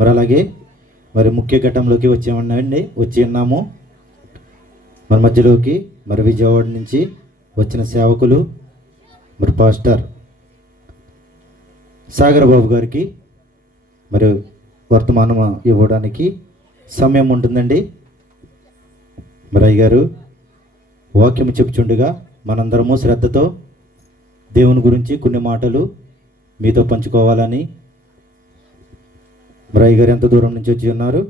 మరి అలాగే మరి ముఖ్య ఘట్టంలోకి వచ్చి ఉన్నాము. మరి మధ్యలోకి మరి విజయవాడ నుంచి వచ్చిన సేవకులు మరి పాస్టర్ సాగర్ బాబు గారికి మరి వర్తమానం ఇవ్వడానికి సమయం ఉంటుందండి. మరి అయ్యగారు వాక్యం చెప్పుచుండగా మనందరము శ్రద్ధతో దేవుని గురించి కొన్ని మాటలు మీతో పంచుకోవాలని మరి అయ్యగారు ఎంత దూరం నుంచి వచ్చి ఉన్నారు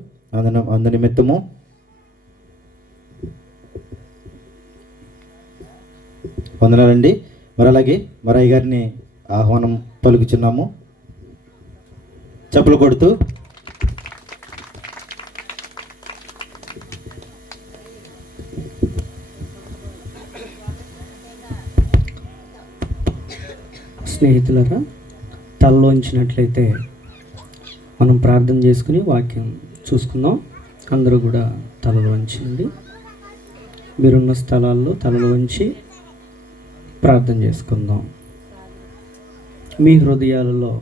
అందు నిమిత్తము వందనాలండి. మరి అలాగే మరి అయ్యగారిని ఆహ్వానం పలుకుచున్నాము చప్పలు కొడుతూ. స్నేహితులరా, తలలోంచినట్లయితే మనం ప్రార్థన చేసుకుని వాక్యం చూసుకుందాం. అందరూ కూడా తలలోంచండి. మీరున్న స్థలాల్లో తలలోంచి ప్రార్థన చేసుకుందాం. మీ హృదయాలలో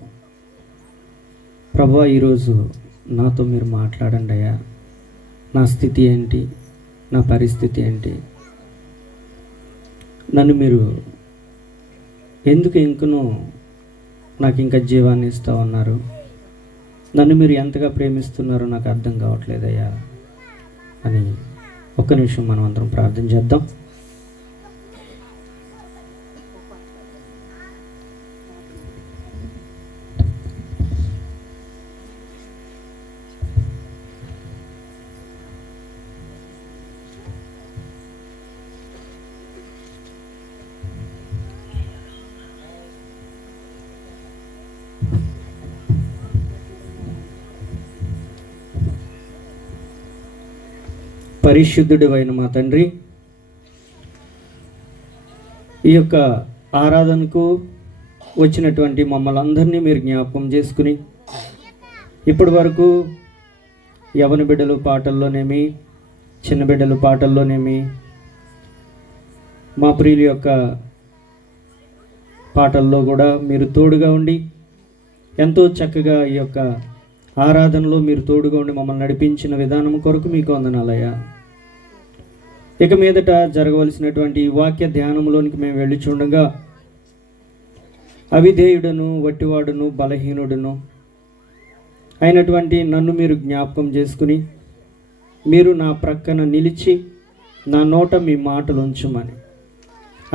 ప్రభువా ఈరోజు నాతో మీరు మాట్లాడండి అయ్యా, నా స్థితి ఏంటి, నా పరిస్థితి ఏంటి, నన్ను మీరు ఎందుకు ఇంకనూ నాకు ఇంకా జీవాన్ని ఇస్తూ ఉన్నారు, నన్ను మీరు ఎంతగా ప్రేమిస్తున్నారో నాకు అర్థం కావట్లేదయ్యా అని ఒక్క నిమిషం మనం అందరం ప్రార్థన చేద్దాం. పరిశుద్ధుడు అయిన మా తండ్రి, ఈ యొక్క ఆరాధనకు వచ్చినటువంటి మమ్మల్ని అందరినీ మీరు జ్ఞాపకం చేసుకుని ఇప్పటి వరకు యవన బిడ్డలు పాటల్లోనేమి, చిన్న బిడ్డలు పాటల్లోనేమి, మా ప్రియుల యొక్క పాటల్లో కూడా మీరు తోడుగా ఉండి ఎంతో చక్కగా ఈ యొక్క ఆరాధనలో మీరు తోడుగా ఉండి మమ్మల్ని నడిపించిన విధానం కొరకు మీకు వందనాలయ్యా. ఇక మీదట జరగవలసినటువంటి వాక్య ధ్యానంలోనికి మేము వెళ్ళి చూడగా అవిధేయుడను, వట్టివాడును, బలహీనుడును అయినటువంటి నన్ను మీరు జ్ఞాపకం చేసుకుని మీరు నా ప్రక్కన నిలిచి నా నోట మీ మాటలు ఉంచమని,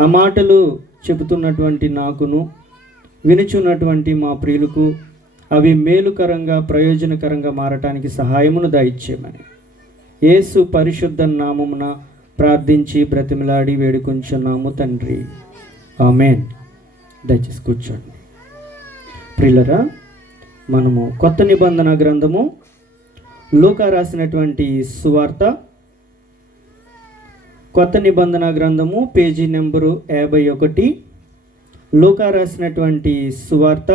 ఆ మాటలు చెబుతున్నటువంటి నాకును వినుచున్నటువంటి మా ప్రియులకు అవి మేలుకరంగా ప్రయోజనకరంగా మారటానికి సహాయమును దయచేయమని యేసు పరిశుద్ధ నామమున ప్రార్థించి బ్రతిమలాడి వేడుకొంచున్నాము తండ్రి, ఆమేన్. దయచేసి కూర్చోండి. ప్రియులరా, మనము కొత్త నిబంధన గ్రంథము లూకా రాసినటువంటి సువార్త, కొత్త నిబంధన గ్రంథము పేజీ నెంబరు 51, లూకా రాసినటువంటి సువార్త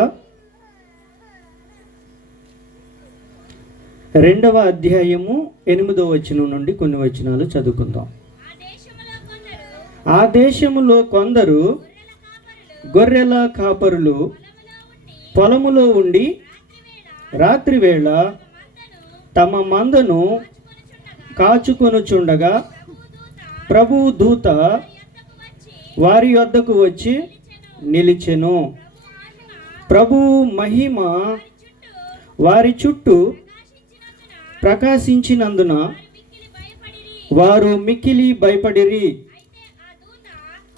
2వ అధ్యాయము 8వ వచనం నుండి కొన్ని వచనాలు చదువుకుందాం. ఆ దేశములో కొందరు గొర్రెల కాపరులు పొలములో ఉండి రాత్రివేళ తమ మందను కాచుకొనుచుండగా ప్రభువు దూత వారి యొద్దకు వచ్చి నిలిచెను. ప్రభువు మహిమ వారి చుట్టూ ప్రకాశించినందున వారు మిక్కిలి భయపడిరి.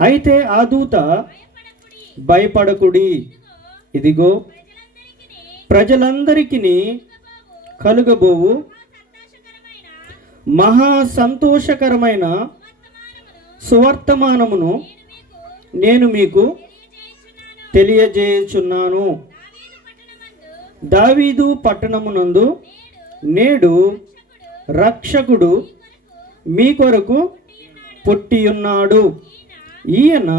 అయితే ఆ దూత భయపడకుడి, ఇదిగో ప్రజలందరికీ కలుగబోవు మహా సంతోషకరమైన సువర్తమానమును నేను మీకు తెలియజేయుచున్నాను. దావీదు పట్టణమునందు నేడు రక్షకుడు మీ కొరకు పుట్టియున్నాడు. ఈయన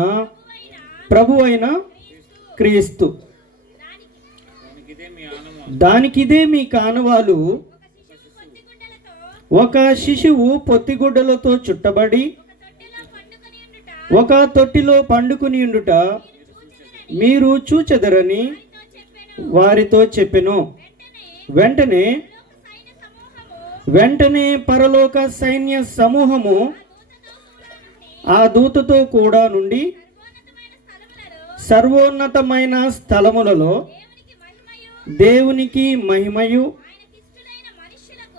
ప్రభు అయిన క్రీస్తు. దానికిదే మీ కానవాలు. ఒక శిశువు పొత్తిగుడ్డలతో చుట్టబడి ఒక తొట్టిలో పండుకుని ఉండుట మీరు చూచెదరని వారితో చెప్పెను. వెంటనే వెంటనే పరలోక సైన్య సమూహము ఆ దూతతో కూడా నుండి సర్వోన్నతమైన స్థలములలో దేవునికి మహిమయు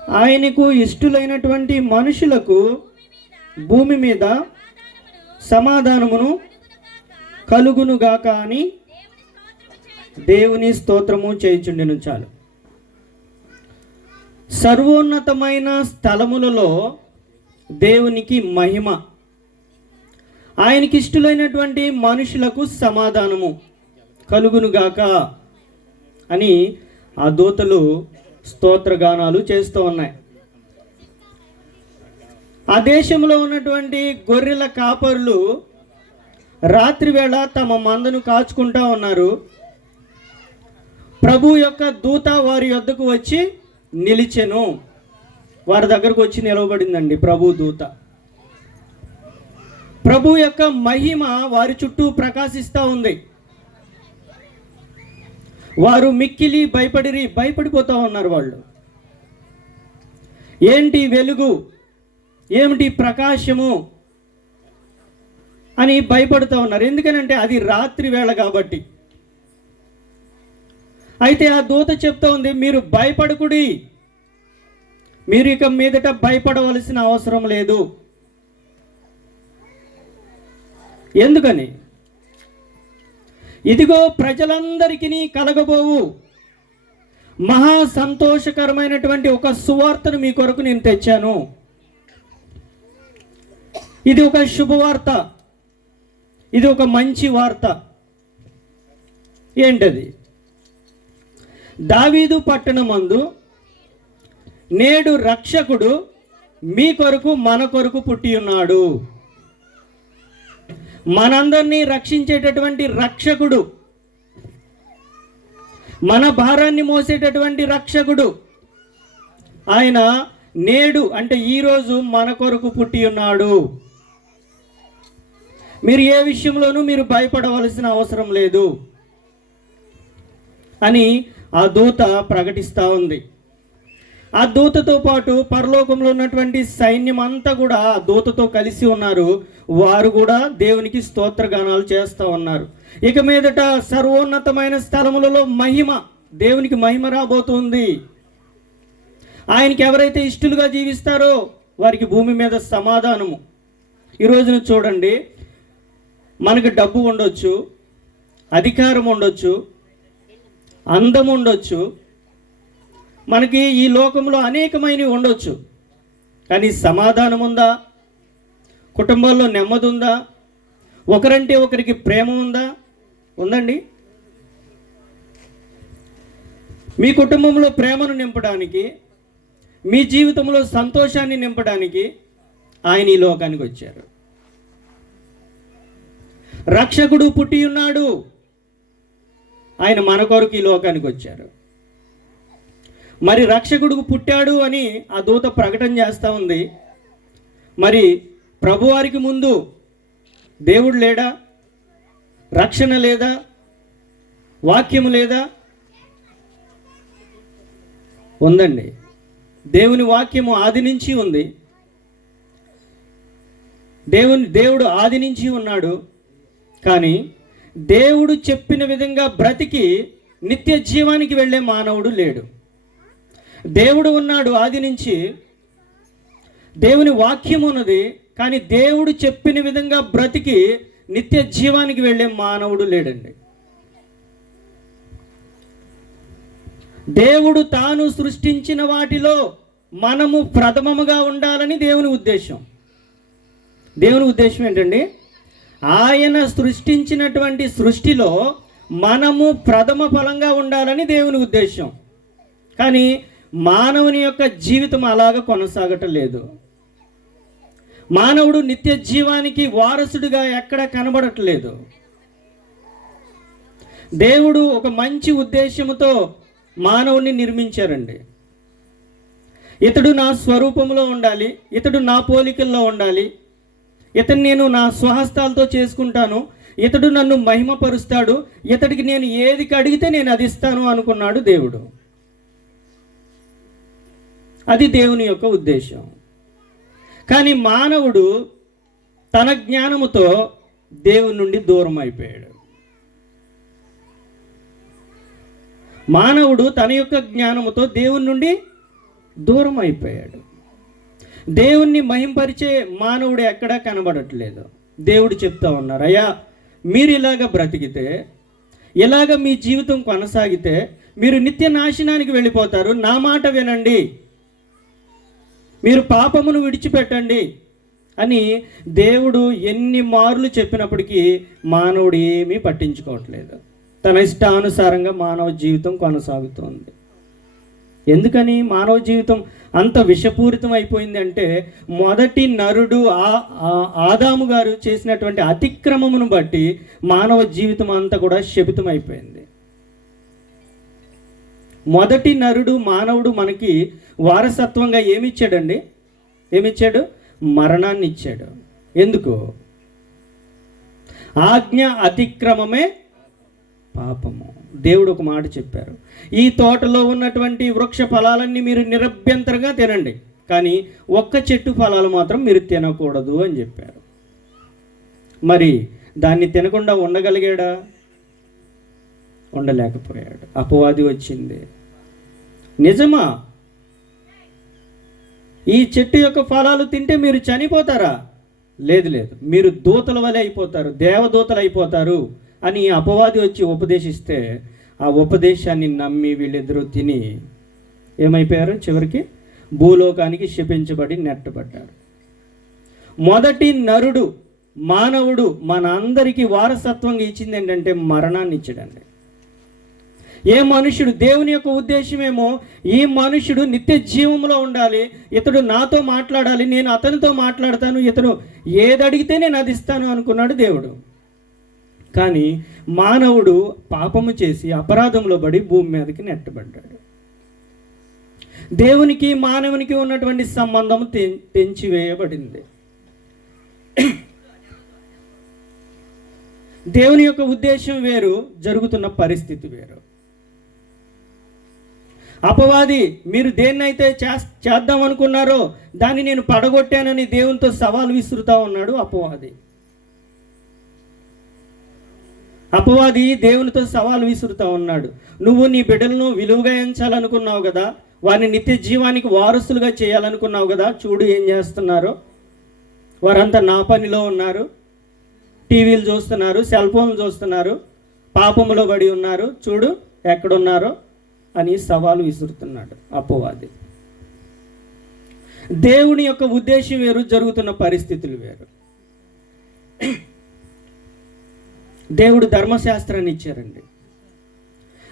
ఆయనకు ఇష్టులైనటువంటి మనుషులకు భూమి మీద సమాధానమును కలుగునుగాక అని దేవుని స్తోత్రము చేయుచుండెను. చాలు. సర్వోన్నతమైన స్థలములలో దేవునికి మహిమ, ఆయనకి ఇష్టులైనటువంటి మనుషులకు సమాధానము కలుగునుగాక అని ఆ దూతలు స్తోత్రగానాలు చేస్తూ ఉన్నాయి. ఆ దేశంలో ఉన్నటువంటి గొర్రెల కాపరులు రాత్రి వేళ తమ మందను కాచుకుంటా ఉన్నారు. ప్రభు యొక్క దూత వారి యొద్దకు వచ్చి నిలిచెను. వారి దగ్గరకు వచ్చి నిలవబడిందండి ప్రభు దూత. ప్రభు యొక్క మహిమ వారి చుట్టూ ప్రకాశిస్తూ ఉంది. వారు మిక్కిలి భయపడిపోతూ ఉన్నారు. వాళ్ళు ఏంటి వెలుగు, ఏమిటి ప్రకాశము అని భయపడుతూ ఉన్నారు. ఎందుకనంటే అది రాత్రి వేళ కాబట్టి. అయితే ఆ దూత చెప్తా ఉంది, మీరు భయపడకుడి, మీరు ఇక మీదట భయపడవలసిన అవసరం లేదు. ఎందుకని? ఇదిగో ప్రజలందరికీ కలగబోవు మహా సంతోషకరమైనటువంటి ఒక సువార్తను మీ కొరకు నేను తెచ్చాను. ఇది ఒక శుభవార్త, ఇది ఒక మంచి వార్త. ఏంటది? దావీదు పట్టణమందు నేడు రక్షకుడు మీ కొరకు మన కొరకు పుట్టి ఉన్నాడు. మనందరినీ రక్షించేటటువంటి రక్షకుడు, మన భారాన్ని మోసేటటువంటి రక్షకుడు ఆయన నేడు అంటే ఈరోజు మన కొరకు పుట్టి ఉన్నాడు. మీరు ఏ విషయంలోనూ మీరు భయపడవలసిన అవసరం లేదు అని ఆ దూత ప్రకటిస్తూ ఉంది. ఆ దూతతో పాటు పరలోకంలో ఉన్నటువంటి సైన్యం అంతా కూడా ఆ దూతతో కలిసి ఉన్నారు. వారు కూడా దేవునికి స్తోత్రగానాలు చేస్తూ ఉన్నారు. ఇక మీదట సర్వోన్నతమైన స్థలములలో మహిమ, దేవునికి మహిమ రాబోతుంది. ఆయనకి ఎవరైతే ఇష్టలుగా జీవిస్తారో వారికి భూమి మీద సమాధానము. ఈరోజున చూడండి, మనకు డబ్బు ఉండొచ్చు, అధికారం ఉండొచ్చు, అందం ఉండొచ్చు, మనకి ఈ లోకంలో అనేకమైనవి ఉండొచ్చు. కానీ సమాధానం ఉందా? కుటుంబాల్లో నెమ్మది ఉందా? ఒకరంటే ఒకరికి ప్రేమ ఉందా? ఉందండి. మీ కుటుంబంలో ప్రేమను నింపడానికి, మీ జీవితంలో సంతోషాన్ని నింపడానికి ఆయన ఈ లోకానికి వచ్చారు. రక్షకుడు పుట్టి ఉన్నాడు. ఆయన మన కొరకు ఈ లోకానికి వచ్చారు. మరి రక్షకుడు పుట్టాడు అని ఆ దూత ప్రకటన చేస్తూ ఉంది. మరి ప్రభువారికి ముందు దేవుడు లేడా? రక్షణ లేదా? వాక్యము లేదా? ఉందండి. దేవుని వాక్యము ఆది నుంచి ఉంది. దేవుడు ఆది నుంచి ఉన్నాడు. కానీ దేవుడు చెప్పిన విధంగా బ్రతికి నిత్య జీవానికి వెళ్ళే మానవుడు లేడు. దేవుడు ఉన్నాడు ఆది నుంచి, దేవుని వాక్యం ఉన్నది. కానీ దేవుడు చెప్పిన విధంగా బ్రతికి నిత్య జీవానికి వెళ్ళే మానవుడు లేడండి. దేవుడు తాను సృష్టించిన వాటిలో మనము ప్రథమముగా ఉండాలని దేవుని ఉద్దేశం. దేవుని ఉద్దేశం ఏంటండి? ఆయన సృష్టించినటువంటి సృష్టిలో మనము ప్రథమ ఫలంగా ఉండాలని దేవుని ఉద్దేశం. కానీ మానవుని యొక్క జీవితం అలాగ కొనసాగటం లేదు. మానవుడు నిత్య జీవానికి వారసుడిగా ఎక్కడ కనబడట్లేదు. దేవుడు ఒక మంచి ఉద్దేశంతో మానవుడిని నిర్మించారండి. ఇతడు నా స్వరూపంలో ఉండాలి, ఇతడు నా పోలికల్లో ఉండాలి, ఇతను నేను నా స్వహస్తాలతో చేసుకుంటాను, ఇతడు నన్ను మహిమపరుస్తాడు, ఇతడికి నేను ఏది అడిగితే నేను అది ఇస్తాను అనుకున్నాడు దేవుడు. అది దేవుని యొక్క ఉద్దేశం. కానీ మానవుడు తన జ్ఞానముతో దేవుని నుండి దూరం అయిపోయాడు. మానవుడు తన యొక్క జ్ఞానముతో దేవుని నుండి దూరం అయిపోయాడు. దేవుణ్ణి మహింపరిచే మానవుడు ఎక్కడా కనబడట్లేదు. దేవుడు చెప్తా ఉన్నారు, అయ్యా మీరు ఇలాగ బ్రతికితే, ఇలాగ మీ జీవితం కొనసాగితే మీరు నిత్య నాశనానికి వెళ్ళిపోతారు. నా మాట వినండి, మీరు పాపమును విడిచిపెట్టండి అని దేవుడు ఎన్ని మార్లు చెప్పినప్పటికీ మానవుడు ఏమీ పట్టించుకోవట్లేదు. తన ఇష్టానుసారంగా మానవ జీవితం కొనసాగుతోంది. ఎందుకని మానవ జీవితం అంత విషపూరితం అయిపోయింది అంటే, మొదటి నరుడు ఆదాము గారు చేసినటువంటి అతిక్రమమును బట్టి మానవ జీవితం అంతా కూడా శపితం అయిపోయింది. మొదటి నరుడు మానవుడు మనకి వారసత్వంగా ఏమిచ్చాడండి? ఏమిచ్చాడు? మరణాన్ని ఇచ్చాడు. ఎందుకు? ఆజ్ఞ అతిక్రమమే పాపము. దేవుడు ఒక మాట చెప్పారు, ఈ తోటలో ఉన్నటువంటి వృక్ష ఫలాలన్నీ మీరు నిరభ్యంతరంగా తినండి, కానీ ఒక్క చెట్టు ఫలాలు మాత్రం మీరు తినకూడదు అని చెప్పారు. మరి దాన్ని తినకుండా ఉండగలిగాడా? ఉండలేకపోయాడు. అపవాది వచ్చింది. నిజమా? ఈ చెట్టు యొక్క ఫలాలు తింటే మీరు చనిపోతారా? లేదు లేదు, మీరు దూతల వలె అయిపోతారు, దేవదూతలు అయిపోతారు అని అపవాది వచ్చి ఉపదేశిస్తే, ఆ ఉపదేశాన్ని నమ్మి వీళ్ళిద్దరూ తిని ఏమైపోయారు? చివరికి భూలోకానికి శపించబడి నెట్టబడ్డారు. మొదటి నరుడు మానవుడు మన అందరికీ వారసత్వంగా ఇచ్చింది ఏంటంటే మరణాన్ని ఇచ్చాడండి. ఏ మనుషుడు, దేవుని యొక్క ఉద్దేశమేమో ఈ మనుషుడు నిత్య జీవంలో ఉండాలి, ఇతడు నాతో మాట్లాడాలి, నేను అతనితో మాట్లాడతాను, ఇతడు ఏదడిగితే నేను అది ఇస్తాను అనుకున్నాడు దేవుడు. కానీ మానవుడు పాపము చేసి అపరాధంలో పడి భూమి మీదకి నెట్టబడ్డాడు. దేవునికి మానవునికి ఉన్నటువంటి సంబంధం తెంచివేయబడింది. దేవుని యొక్క ఉద్దేశం వేరు, జరుగుతున్న పరిస్థితి వేరు. అపవాది మీరు దేన్నైతే చేద్దాం అనుకున్నారో దాన్ని నేను పడగొట్టానని దేవునితో సవాల్ విసురుతా ఉన్నాడు అపవాది. అపవాది దేవునితో సవాల్ విసురుతా ఉన్నాడు, నువ్వు నీ బిడ్డలను విలువగా ఎంచాలనుకున్నావు కదా, వారిని నిత్య జీవానికి వారసులుగా చేయాలనుకున్నావు కదా, చూడు ఏం చేస్తున్నారో, వారంతా నా పనిలో ఉన్నారు, టీవీలు చూస్తున్నారు, సెల్ ఫోన్లు చూస్తున్నారు, పాపములో పడి ఉన్నారు, చూడు ఎక్కడున్నారో అని సవాలు విసురుతున్నాడు అపవాది. దేవుని యొక్క ఉద్దేశం వేరు, జరుగుతున్న పరిస్థితులు వేరు. దేవుడు ధర్మశాస్త్రాన్ని ఇచ్చారండి.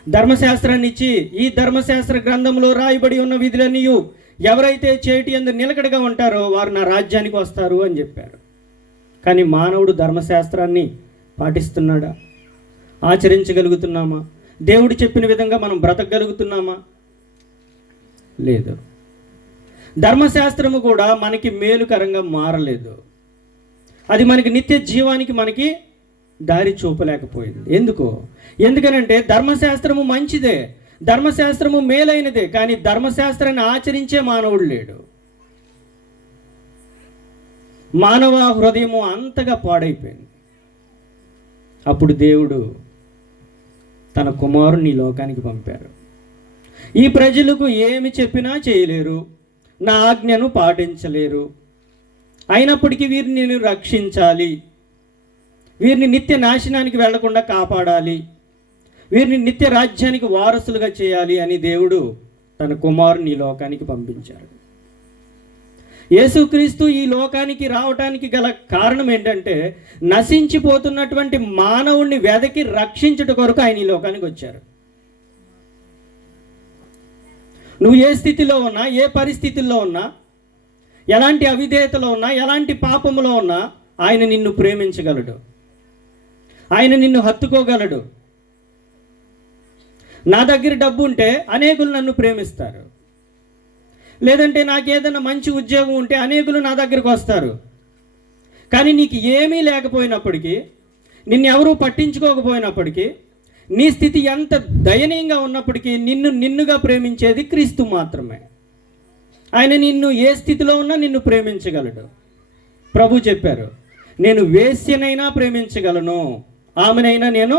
ధర్మశాస్త్రాన్ని ఇచ్చి, ఈ ధర్మశాస్త్ర గ్రంథంలో రాయబడి ఉన్న విధులన్నీ ఎవరైతే చేటి యందు నిలకడగా ఉంటారో వారు నా రాజ్యానికి వస్తారు అని చెప్పారు. కానీ మానవుడు ధర్మశాస్త్రాన్ని పాటిస్తున్నాడా? ఆచరించగలుగుతున్నామా? దేవుడు చెప్పిన విధంగా మనం బ్రతకగలుగుతున్నామా? లేదు. ధర్మశాస్త్రము కూడా మనకి మేలుకరంగా మారలేదు. అది మనకి నిత్య జీవానికి మనకి దారి చూపలేకపోయింది. ఎందుకనంటే ధర్మశాస్త్రము మంచిదే, ధర్మశాస్త్రము మేలైనదే, కానీ ధర్మశాస్త్రాన్ని ఆచరించే మానవుడు లేడు. మానవ హృదయము అంతగా పాడైపోయింది. అప్పుడు దేవుడు తన కుమారుని లోకానికి పంపారు. ఈ ప్రజలకు ఏమి చెప్పినా చేయలేరు, నా ఆజ్ఞను పాటించలేరు, అయినప్పటికీ వీరిని నేను రక్షించాలి, వీరిని నిత్య నాశనానికి వెళ్లకుండా కాపాడాలి, వీరిని నిత్య రాజ్యానికి వారసులుగా చేయాలి అని దేవుడు తన కుమారుని లోకానికి పంపించాడు. యేసుక్రీస్తు ఈ లోకానికి రావటానికి గల కారణం ఏంటంటే, నశించిపోతున్నటువంటి మానవుణ్ణి వెదకి రక్షించుట కొరకు ఆయన ఈ లోకానికి వచ్చారు. నువ్వు ఏ స్థితిలో ఉన్నా, ఏ పరిస్థితుల్లో ఉన్నా, ఎలాంటి అవిధేయతలో ఉన్నా, ఎలాంటి పాపములో ఉన్నా ఆయన నిన్ను ప్రేమించగలడు, ఆయన నిన్ను హత్తుకోగలడు. నా దగ్గర డబ్బు ఉంటే అనేకులు నన్ను ప్రేమిస్తారు, లేదంటే నాకేదైనా మంచి ఉద్యోగం ఉంటే అనేకులు నా దగ్గరికి వస్తారు. కానీ నీకు ఏమీ లేకపోయినప్పటికీ, నిన్నెవరూ పట్టించుకోకపోయినప్పటికీ, నీ స్థితి ఎంత దయనీయంగా ఉన్నప్పటికీ నిన్నుగా ప్రేమించేది క్రీస్తు మాత్రమే. ఆయన నిన్ను ఏ స్థితిలో ఉన్నా నిన్ను ప్రేమించగలడు. ప్రభు చెప్పారు, నేను వేశ్యనైనా ప్రేమించగలను, ఆమెనైనా నేను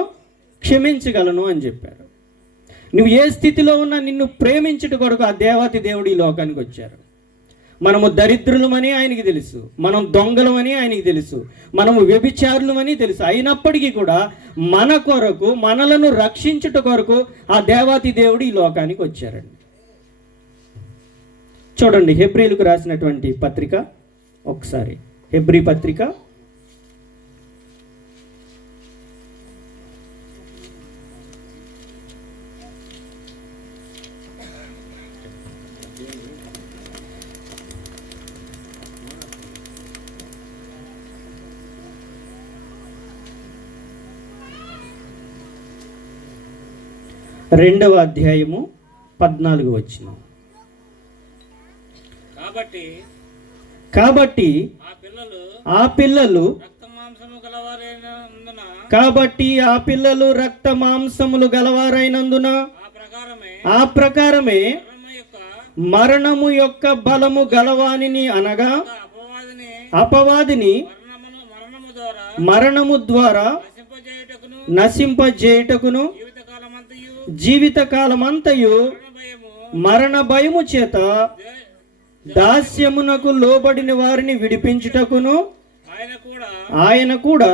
క్షమించగలను అని చెప్పారు. నువ్వు ఏ స్థితిలో ఉన్నా నిన్ను ప్రేమించుట కొరకు ఆ దేవాతి దేవుడు ఈ లోకానికి వచ్చారు. మనము దరిద్రులమని ఆయనకి తెలుసు, మనం దొంగలమని ఆయనకి తెలుసు, మనము వ్యభిచారులమని తెలుసు. అయినప్పటికీ కూడా మన కొరకు, మనలను రక్షించుట కొరకు ఆ దేవాతి దేవుడు ఈ లోకానికి వచ్చారండి. చూడండి, హెబ్రీలకు రాసినటువంటి పత్రిక ఒకసారి, హెబ్రీ పత్రిక 2వ అధ్యాయము 14వ వచనం. కాబట్టి ఆ పిల్లలు రక్త మాంసములు గలవారైనందున ఆ ప్రకారమే మరణము యొక్క బలము గలవానిని, అనగా అపవాదిని మరణము ద్వారా నశింపజేయుటకును జీవితకాలమంతయు మరణ భయము చేత దాస్యమునకు లోబడిన వారిని విడిపించుటకును ఆయన కూడా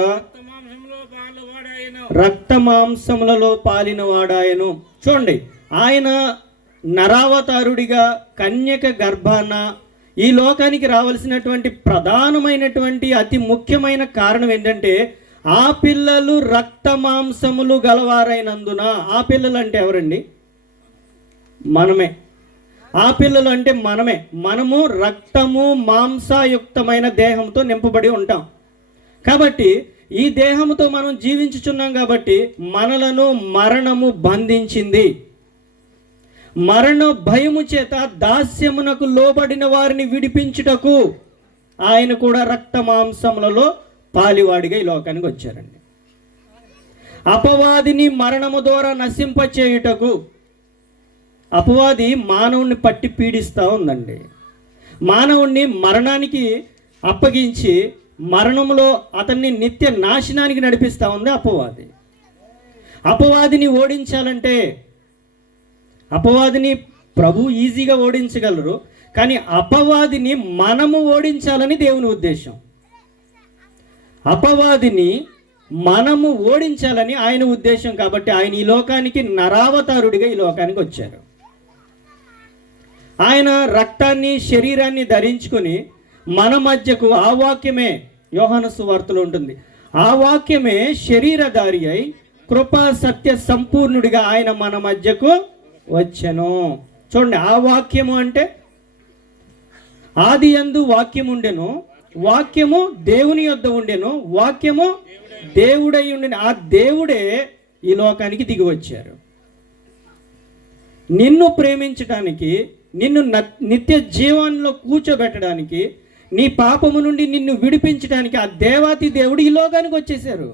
రక్త మాంసములలో పాలినవాడాయను. చూడండి, ఆయన నరావతారుడిగా కన్యక గర్భాన ఈ లోకానికి రావాల్సినటువంటి ప్రధానమైనటువంటి అతి ముఖ్యమైన కారణం ఏంటంటే, ఆ పిల్లలు రక్త మాంసములు గలవారైనందున. ఆ పిల్లలు అంటే ఎవరండి? మనమే. ఆ పిల్లలు అంటే మనమే. మనము రక్తము మాంసయుక్తమైన దేహంతో నింపబడి ఉంటాం. కాబట్టి ఈ దేహంతో మనం జీవించుచున్నాం కాబట్టి మనలను మరణము బంధించింది. మరణ భయము చేత దాస్యమునకు లోబడిన వారిని విడిపించుటకు ఆయన కూడా రక్త మాంసములలో పాలివాడిగా ఈ లోకానికి వచ్చారండి. అపవాదిని మరణము ద్వారా నశింపచేయుటకు. అపవాది మానవుణ్ణి పట్టి పీడిస్తూ ఉందండి. మానవుణ్ణి మరణానికి అప్పగించి మరణంలో అతన్ని నిత్య నాశనానికి నడిపిస్తూ ఉంది అపవాది. అపవాదిని ఓడించాలంటే, అపవాదిని ప్రభు ఈజీగా ఓడించగలరు, కానీ అపవాదిని మనము ఓడించాలని దేవుని ఉద్దేశం. అపవాదిని మనము ఓడించాలని ఆయన ఉద్దేశం. కాబట్టి ఆయన ఈ లోకానికి నరావతారుడిగా ఈ లోకానికి వచ్చారు. ఆయన రక్తాన్ని శరీరాన్ని ధరించుకొని మన మధ్యకు, ఆ వాక్యమే యోహాను సువార్తలో ఉంటుంది, ఆ వాక్యమే శరీరధారి అయి కృపా సత్య సంపూర్ణుడిగా ఆయన మన మధ్యకు వచ్చెను. చూడండి, ఆ వాక్యము అంటే ఆది యందు వాక్యము ఉండెను, వాక్యము దేవుని యొద్ద ఉండెను, వాక్యము దేవుడై ఉండెను. ఆ దేవుడే ఈ లోకానికి దిగి వచ్చారు. నిన్ను ప్రేమించడానికి, నిన్ను నిత్య జీవనంలో కూర్చోబెట్టడానికి, నీ పాపము నుండి నిన్ను విడిపించడానికి ఆ దేవాతి దేవుడు ఈ లోకానికి వచ్చేసారు.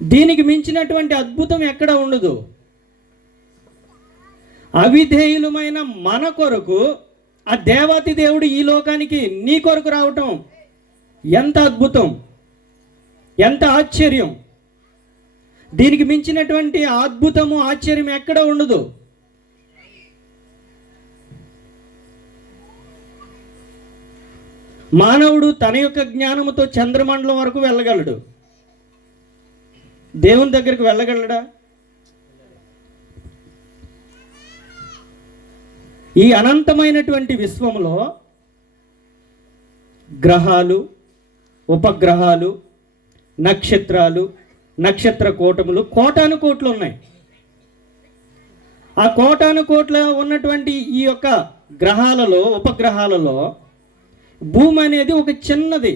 దీనికి మించినటువంటి అద్భుతం ఎక్కడ ఉండదు. అవిధేయులమైన మన కొరకు ఆ దేవాతి దేవుడు ఈ లోకానికి నీ కొరకు రావటం ఎంత అద్భుతం, ఎంత ఆశ్చర్యం. దీనికి మించినటువంటి అద్భుతము, ఆశ్చర్యం ఎక్కడ ఉండదు. మానవుడు తన యొక్క జ్ఞానముతో చంద్రమండలం వరకు వెళ్ళగలడు, దేవుని దగ్గరికి వెళ్ళగలడా? ఈ అనంతమైనటువంటి విశ్వంలో గ్రహాలు, ఉపగ్రహాలు, నక్షత్రాలు, నక్షత్ర కూటములు కోటాను కోట్లు ఉన్నాయి. ఆ కోటాను కోట్ల ఉన్నటువంటి ఈ యొక్క గ్రహాలలో, ఉపగ్రహాలలో భూమి అనేది ఒక చిన్నది.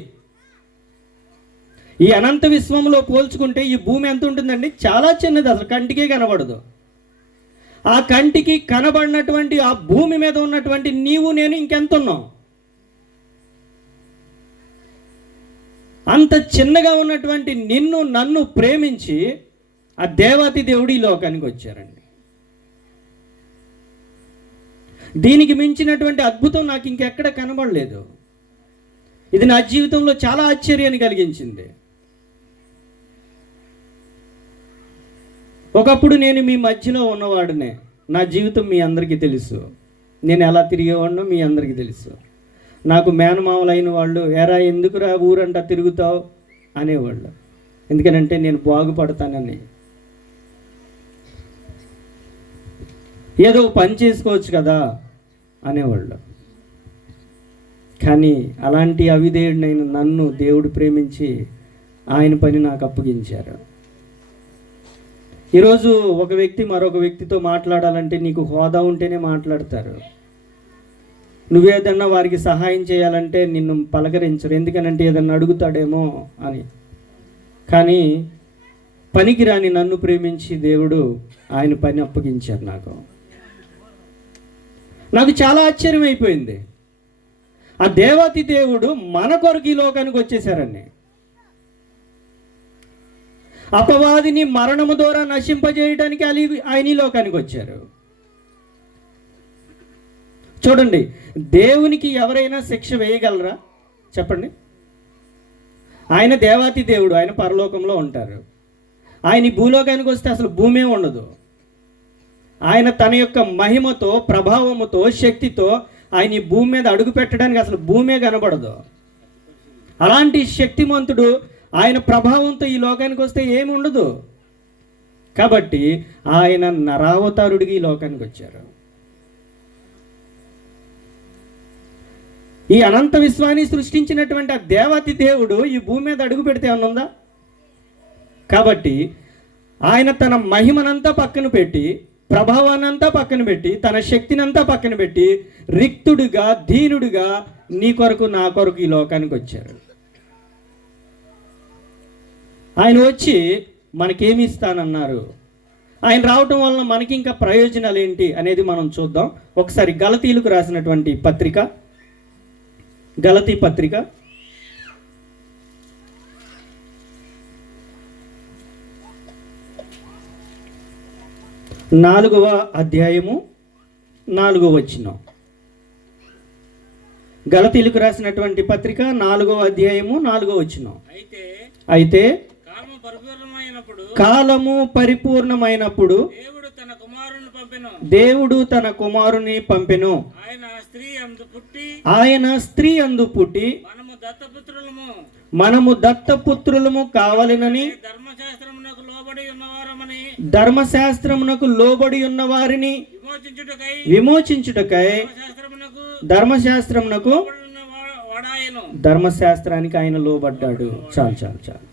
ఈ అనంత విశ్వంలో పోల్చుకుంటే ఈ భూమి ఎంత ఉంటుందండి? చాలా చిన్నది, అసలు కంటికే కనబడదు. ఆ కంటికి కనబడినటువంటి ఆ భూమి మీద ఉన్నటువంటి నీవు నేను ఇంకెంత ఉన్నాం? అంత చిన్నగా ఉన్నటువంటి నిన్ను నన్ను ప్రేమించి ఆ దేవాతి దేవుడు ఈ లోకానికి వచ్చారండి. దీనికి మించినటువంటి అద్భుతం నాకు ఇంకెక్కడ కనబడలేదు. ఇది నా జీవితంలో చాలా ఆశ్చర్యాన్ని కలిగించింది. ఒకప్పుడు నేను మీ మధ్యలో ఉన్నవాడినే. నా జీవితం మీ అందరికీ తెలుసు. నేను ఎలా తిరిగేవాడినో మీ అందరికీ తెలుసు. నాకు మేనమామలైన వాళ్ళు, ఎరా ఎందుకురా ఊరంటా తిరుగుతావు అనేవాళ్ళు. ఎందుకనంటే నేను బాగుపడతానని, ఏదో పని చేసుకోవచ్చు కదా అనేవాళ్ళు. కానీ అలాంటి అవిధేయుడినైన నన్ను దేవుడు ప్రేమించి ఆయన పని నాకు అప్పగించారు. ఈరోజు ఒక వ్యక్తి మరొక వ్యక్తితో మాట్లాడాలంటే నీకు హోదా ఉంటేనే మాట్లాడతారు. నువ్వేదన్నా వారికి సహాయం చేయాలంటే నిన్ను పలకరించరు. ఎందుకనంటే ఏదన్నా అడుగుతాడేమో అని. కానీ పనికిరాని నన్ను ప్రేమించి దేవుడు ఆయన పని అప్పగించారు. నాకు చాలా ఆశ్చర్యం అయిపోయింది. ఆ దేవాతి దేవుడు మన కొరకు ఈ లోకానికి వచ్చేసారని, అపవాదిని మరణము ద్వారా నశింపజేయడానికి ఆయన ఈ లోకానికి వచ్చారు. చూడండి, దేవునికి ఎవరైనా శిక్ష వేయగలరా చెప్పండి? ఆయన దేవాతి దేవుడు, ఆయన పరలోకంలో ఉంటారు. ఆయన ఈ భూలోకానికి వస్తే అసలు భూమే ఉండదు. ఆయన తన యొక్క మహిమతో, ప్రభావముతో, శక్తితో ఆయన ఈ భూమి మీద అడుగు పెట్టడానికి అసలు భూమే కనబడదు. అలాంటి శక్తిమంతుడు ఆయన ప్రభావంతో ఈ లోకానికి వస్తే ఏమి ఉండదు. కాబట్టి ఆయన నరావతారుడికి ఈ లోకానికి వచ్చారు. ఈ అనంత విశ్వాన్ని సృష్టించినటువంటి ఆ దేవాతి దేవుడు ఈ భూమి మీద అడుగు పెడితే ఏమన్నా ఉందా? కాబట్టి ఆయన తన మహిమనంతా పక్కన పెట్టి, ప్రభావాన్నంతా పక్కన పెట్టి, తన శక్తినంతా పక్కన పెట్టి, రిక్తుడుగా, దీనుడుగా నీ కొరకు నా కొరకు ఈ లోకానికి వచ్చారు. ఆయన వచ్చి మనకేమి ఇస్తానన్నారు? ఆయన రావటం వలన మనకి ఇంకా ప్రయోజనాలు ఏంటి అనేది మనం చూద్దాం. ఒకసారి గలతీలకు రాసినటువంటి పత్రిక, గలతీ పత్రిక 4వ అధ్యాయము 4వ వచనం. గలతీలకు రాసినటువంటి పత్రిక 4వ అధ్యాయము 4వ వచనం. అయితే కాలము పరిపూర్ణమైనప్పుడు దేవుడు తన కుమారుని పంపెను. ఆయన స్త్రీ అందు పుట్టి మనము దత్తపుత్రులము కావాలనని ధర్మశాస్త్రమునకు లోబడి ఉన్న వారిని విమోచించుటకై ధర్మశాస్త్రానికి ఆయన లోబడ్డాడు. చాలు చాలు చాలు.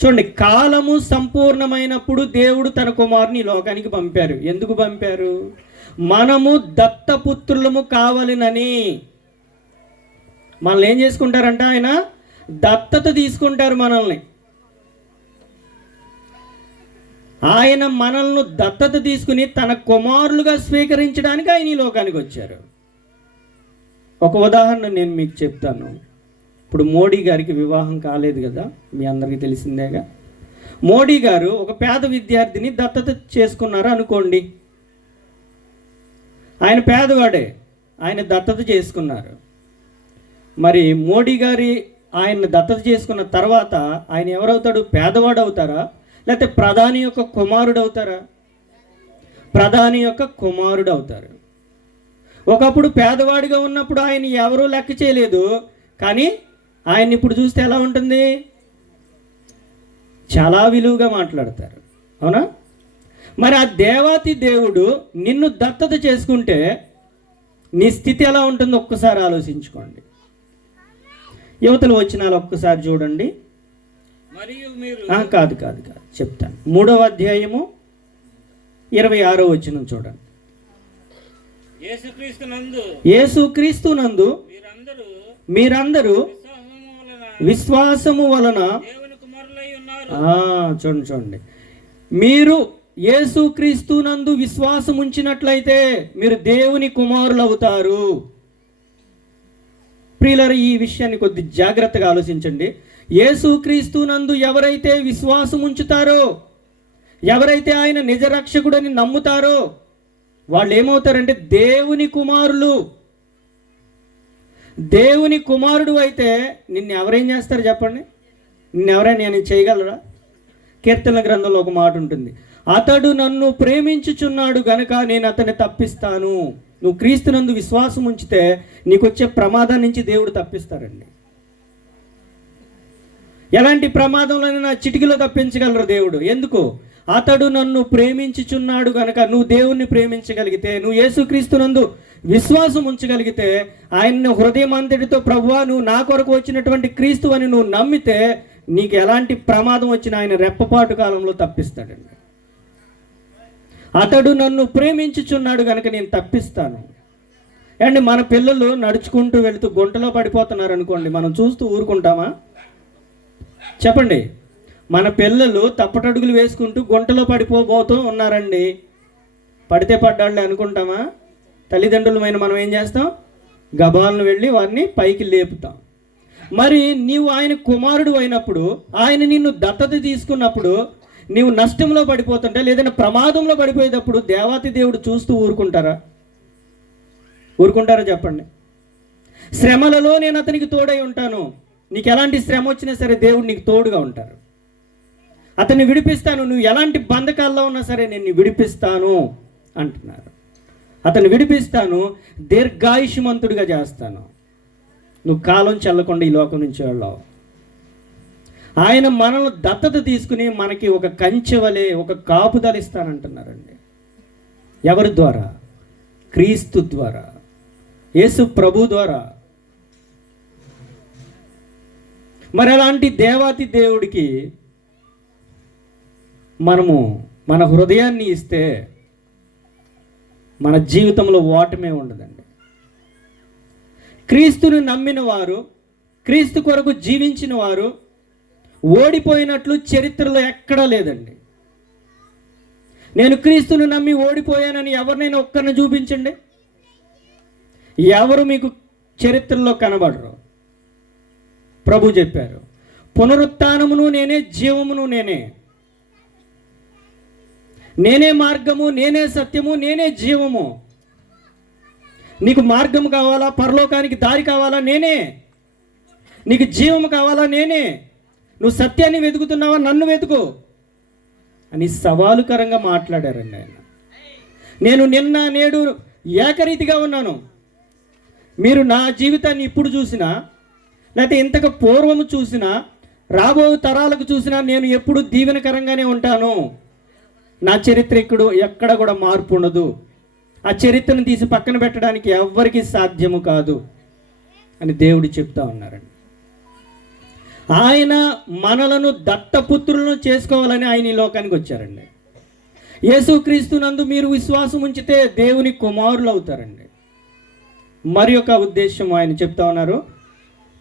చూడండి, కాలము సంపూర్ణమైనప్పుడు దేవుడు తన కుమారుని లోకానికి పంపారు. ఎందుకు పంపారు? మనము దత్తపుత్రులము కావాలనని. మనల్ని ఏం చేసుకుంటారంట? ఆయన దత్తత తీసుకుంటారు మనల్ని. ఆయన మనల్ని దత్తత తీసుకుని తన కుమారులుగా స్వీకరించడానికి ఆయన ఈ లోకానికి వచ్చారు. ఒక ఉదాహరణ నేను మీకు చెప్తాను. ఇప్పుడు మోడీ గారికి వివాహం కాలేదు కదా, మీ అందరికీ తెలిసిందేగా. మోడీ గారు ఒక పేద విద్యార్థిని దత్తత చేసుకున్నారు అనుకోండి. ఆయన పేదవాడే, ఆయన దత్తత చేసుకున్నారు. మరి మోడీ గారి ఆయన దత్తత చేసుకున్న తర్వాత ఆయన ఎవరవుతాడు? పేదవాడు అవుతారా, లేకపోతే ప్రధాని యొక్క కుమారుడు అవుతారా? ప్రధాని యొక్క కుమారుడు అవుతారు. ఒకప్పుడు పేదవాడిగా ఉన్నప్పుడు ఆయన ఎవరూ లెక్క చేయలేదు. కానీ ఆయన ఇప్పుడు చూస్తే ఎలా ఉంటుంది? చాలా విలువగా మాట్లాడతారు. అవునా? మరి ఆ దేవాతి దేవుడు నిన్ను దత్తత చేసుకుంటే నీ స్థితి ఎలా ఉంటుందో ఒక్కసారి ఆలోచించుకోండి. యువతలు వచ్చినాలు ఒక్కసారి చూడండి. కాదు కాదు కాదు చెప్తాను. 3వ అధ్యాయము 26వ వచనం చూడండి. యేసుక్రీస్తు నందు మీరందరూ విశ్వాసము వలన చూడండి చూడండి, మీరు యేసుక్రీస్తు నందు విశ్వాసం ఉంచినట్లయితే మీరు దేవుని కుమారులు అవుతారు. ప్రియులారా, ఈ విషయాన్ని కొద్ది జాగ్రత్తగా ఆలోచించండి. యేసుక్రీస్తు నందు ఎవరైతే విశ్వాసం ఉంచుతారో, ఎవరైతే ఆయన నిజ రక్షకుడని నమ్ముతారో, వాళ్ళు ఏమవుతారంటే దేవుని కుమారులు. దేవుని కుమారుడు అయితే నిన్ను ఎవరేం చేస్తారు చెప్పండి? నిన్నెవరైనా నేను చేయగలరా? కీర్తన గ్రంథంలో ఒక మాట ఉంటుంది, అతడు నన్ను ప్రేమించుచున్నాడు గనుక నేను అతన్ని తప్పిస్తాను. నువ్వు క్రీస్తునందు విశ్వాసం ఉంచితే నీకు వచ్చే ప్రమాదం నుంచి దేవుడు తప్పిస్తారండి. ఎలాంటి ప్రమాదంలోనైనా చిటికలో తప్పించగలరు దేవుడు. ఎందుకు? అతడు నన్ను ప్రేమించుచున్నాడు గనక. నువ్వు దేవుణ్ణి ప్రేమించగలిగితే, నువ్వు యేసుక్రీస్తునందు విశ్వాసం ఉంచగలిగితే, ఆయన్ని హృదయం అంతటితో ప్రభువా నువ్వు నా కొరకు వచ్చినటువంటి క్రీస్తు అని నువ్వు నమ్మితే, నీకు ఎలాంటి ప్రమాదం వచ్చినా ఆయన రెప్పపాటు కాలంలో తప్పిస్తాడండి. అతడు నన్ను ప్రేమించుచున్నాడు గనక నేను తప్పిస్తాను. అండ్ మన పిల్లలు నడుచుకుంటూ వెళుతూ గుంటలో పడిపోతున్నారు అనుకోండి, మనం చూస్తూ ఊరుకుంటామా? చెప్పండి. మన పిల్లలు తప్పటడుగులు వేసుకుంటూ గుంటలో పడిపోబోతూ ఉన్నారండి, పడితే పడ్డాళ్ళే అనుకుంటామా? తల్లిదండ్రులమైన మనం ఏం చేస్తాం? గబాలను వెళ్ళి వారిని పైకి లేపుతాం. మరి నీవు ఆయన కుమారుడు అయినప్పుడు, ఆయన నిన్ను దత్తత తీసుకున్నప్పుడు, నీవు నష్టంలో పడిపోతుంటే లేదన్నా ప్రమాదంలో పడిపోయేటప్పుడు దేవాతి దేవుడు చూస్తూ ఊరుకుంటారా? ఊరుకుంటారా చెప్పండి? శ్రమలలో నేను అతనికి తోడై ఉంటాను. నీకు ఎలాంటి శ్రమ వచ్చినా సరే దేవుడు నీకు తోడుగా ఉంటారు. అతన్ని విడిపిస్తాను, నువ్వు ఎలాంటి బంధకాల్లో ఉన్నా సరే నేను విడిపిస్తాను అంటున్నారు. అతన్ని విడిపిస్తాను, దీర్ఘాయుష్మంతుడిగా చేస్తాను. నువ్వు కాలం చెల్లకుండా ఈ లోకం నుంచి వెళ్ళావు. ఆయన మనల్ని దత్తత తీసుకుని మనకి ఒక కంచె వలె ఒక కాపుదల ఇస్తానంటున్నారండి. ఎవరి ద్వారా? క్రీస్తు ద్వారా, యేసు ప్రభు ద్వారా. మరి అలాంటి దేవాతి దేవుడికి మనము మన హృదయాన్ని ఇస్తే మన జీవితంలో ఓటమే ఉండదండి. క్రీస్తుని నమ్మిన వారు, క్రీస్తు కొరకు జీవించిన వారు ఓడిపోయినట్లు చరిత్రలో ఎక్కడా లేదండి. నేను క్రీస్తుని నమ్మి ఓడిపోయానని ఎవరినైనా ఒక్కరిని చూపించండి. ఎవరు మీకు చరిత్రలో కనబడరు. ప్రభు చెప్పారు, పునరుత్థానమును నేనే, జీవమును నేనే, నేనే మార్గము, నేనే సత్యము, నేనే జీవము. నీకు మార్గం కావాలా? పరలోకానికి దారి కావాలా? నేనే. నీకు జీవము కావాలా? నేనే. నువ్వు సత్యాన్ని వెతుకుతున్నావా? నన్ను వెతుకు అని సవాలుకరంగా మాట్లాడారండి ఆయన. నేను నిన్న నేడు ఏకరీతిగా ఉన్నాను. మీరు నా జీవితాన్ని ఇప్పుడు చూసినా, లేకపోతే ఇంతకు పూర్వము చూసినా, రాబో తరాలకు చూసినా నేను ఎప్పుడు దీవెనకరంగానే ఉంటాను. నా చరిత్ర ఎక్కడ కూడా మార్పు ఉండదు. ఆ చరిత్రను తీసి పక్కన పెట్టడానికి ఎవ్వరికీ సాధ్యము కాదు అని దేవుడు చెప్తా ఉన్నారండి. ఆయన మనలను దత్తపుత్రులను చేసుకోవాలని ఆయన ఈ లోకానికి వచ్చారండి. యేసుక్రీస్తునందు మీరు విశ్వాసం ఉంచితే దేవుని కుమారులు అవుతారండి. మరి ఒక ఉద్దేశం ఆయన చెప్తా ఉన్నారు.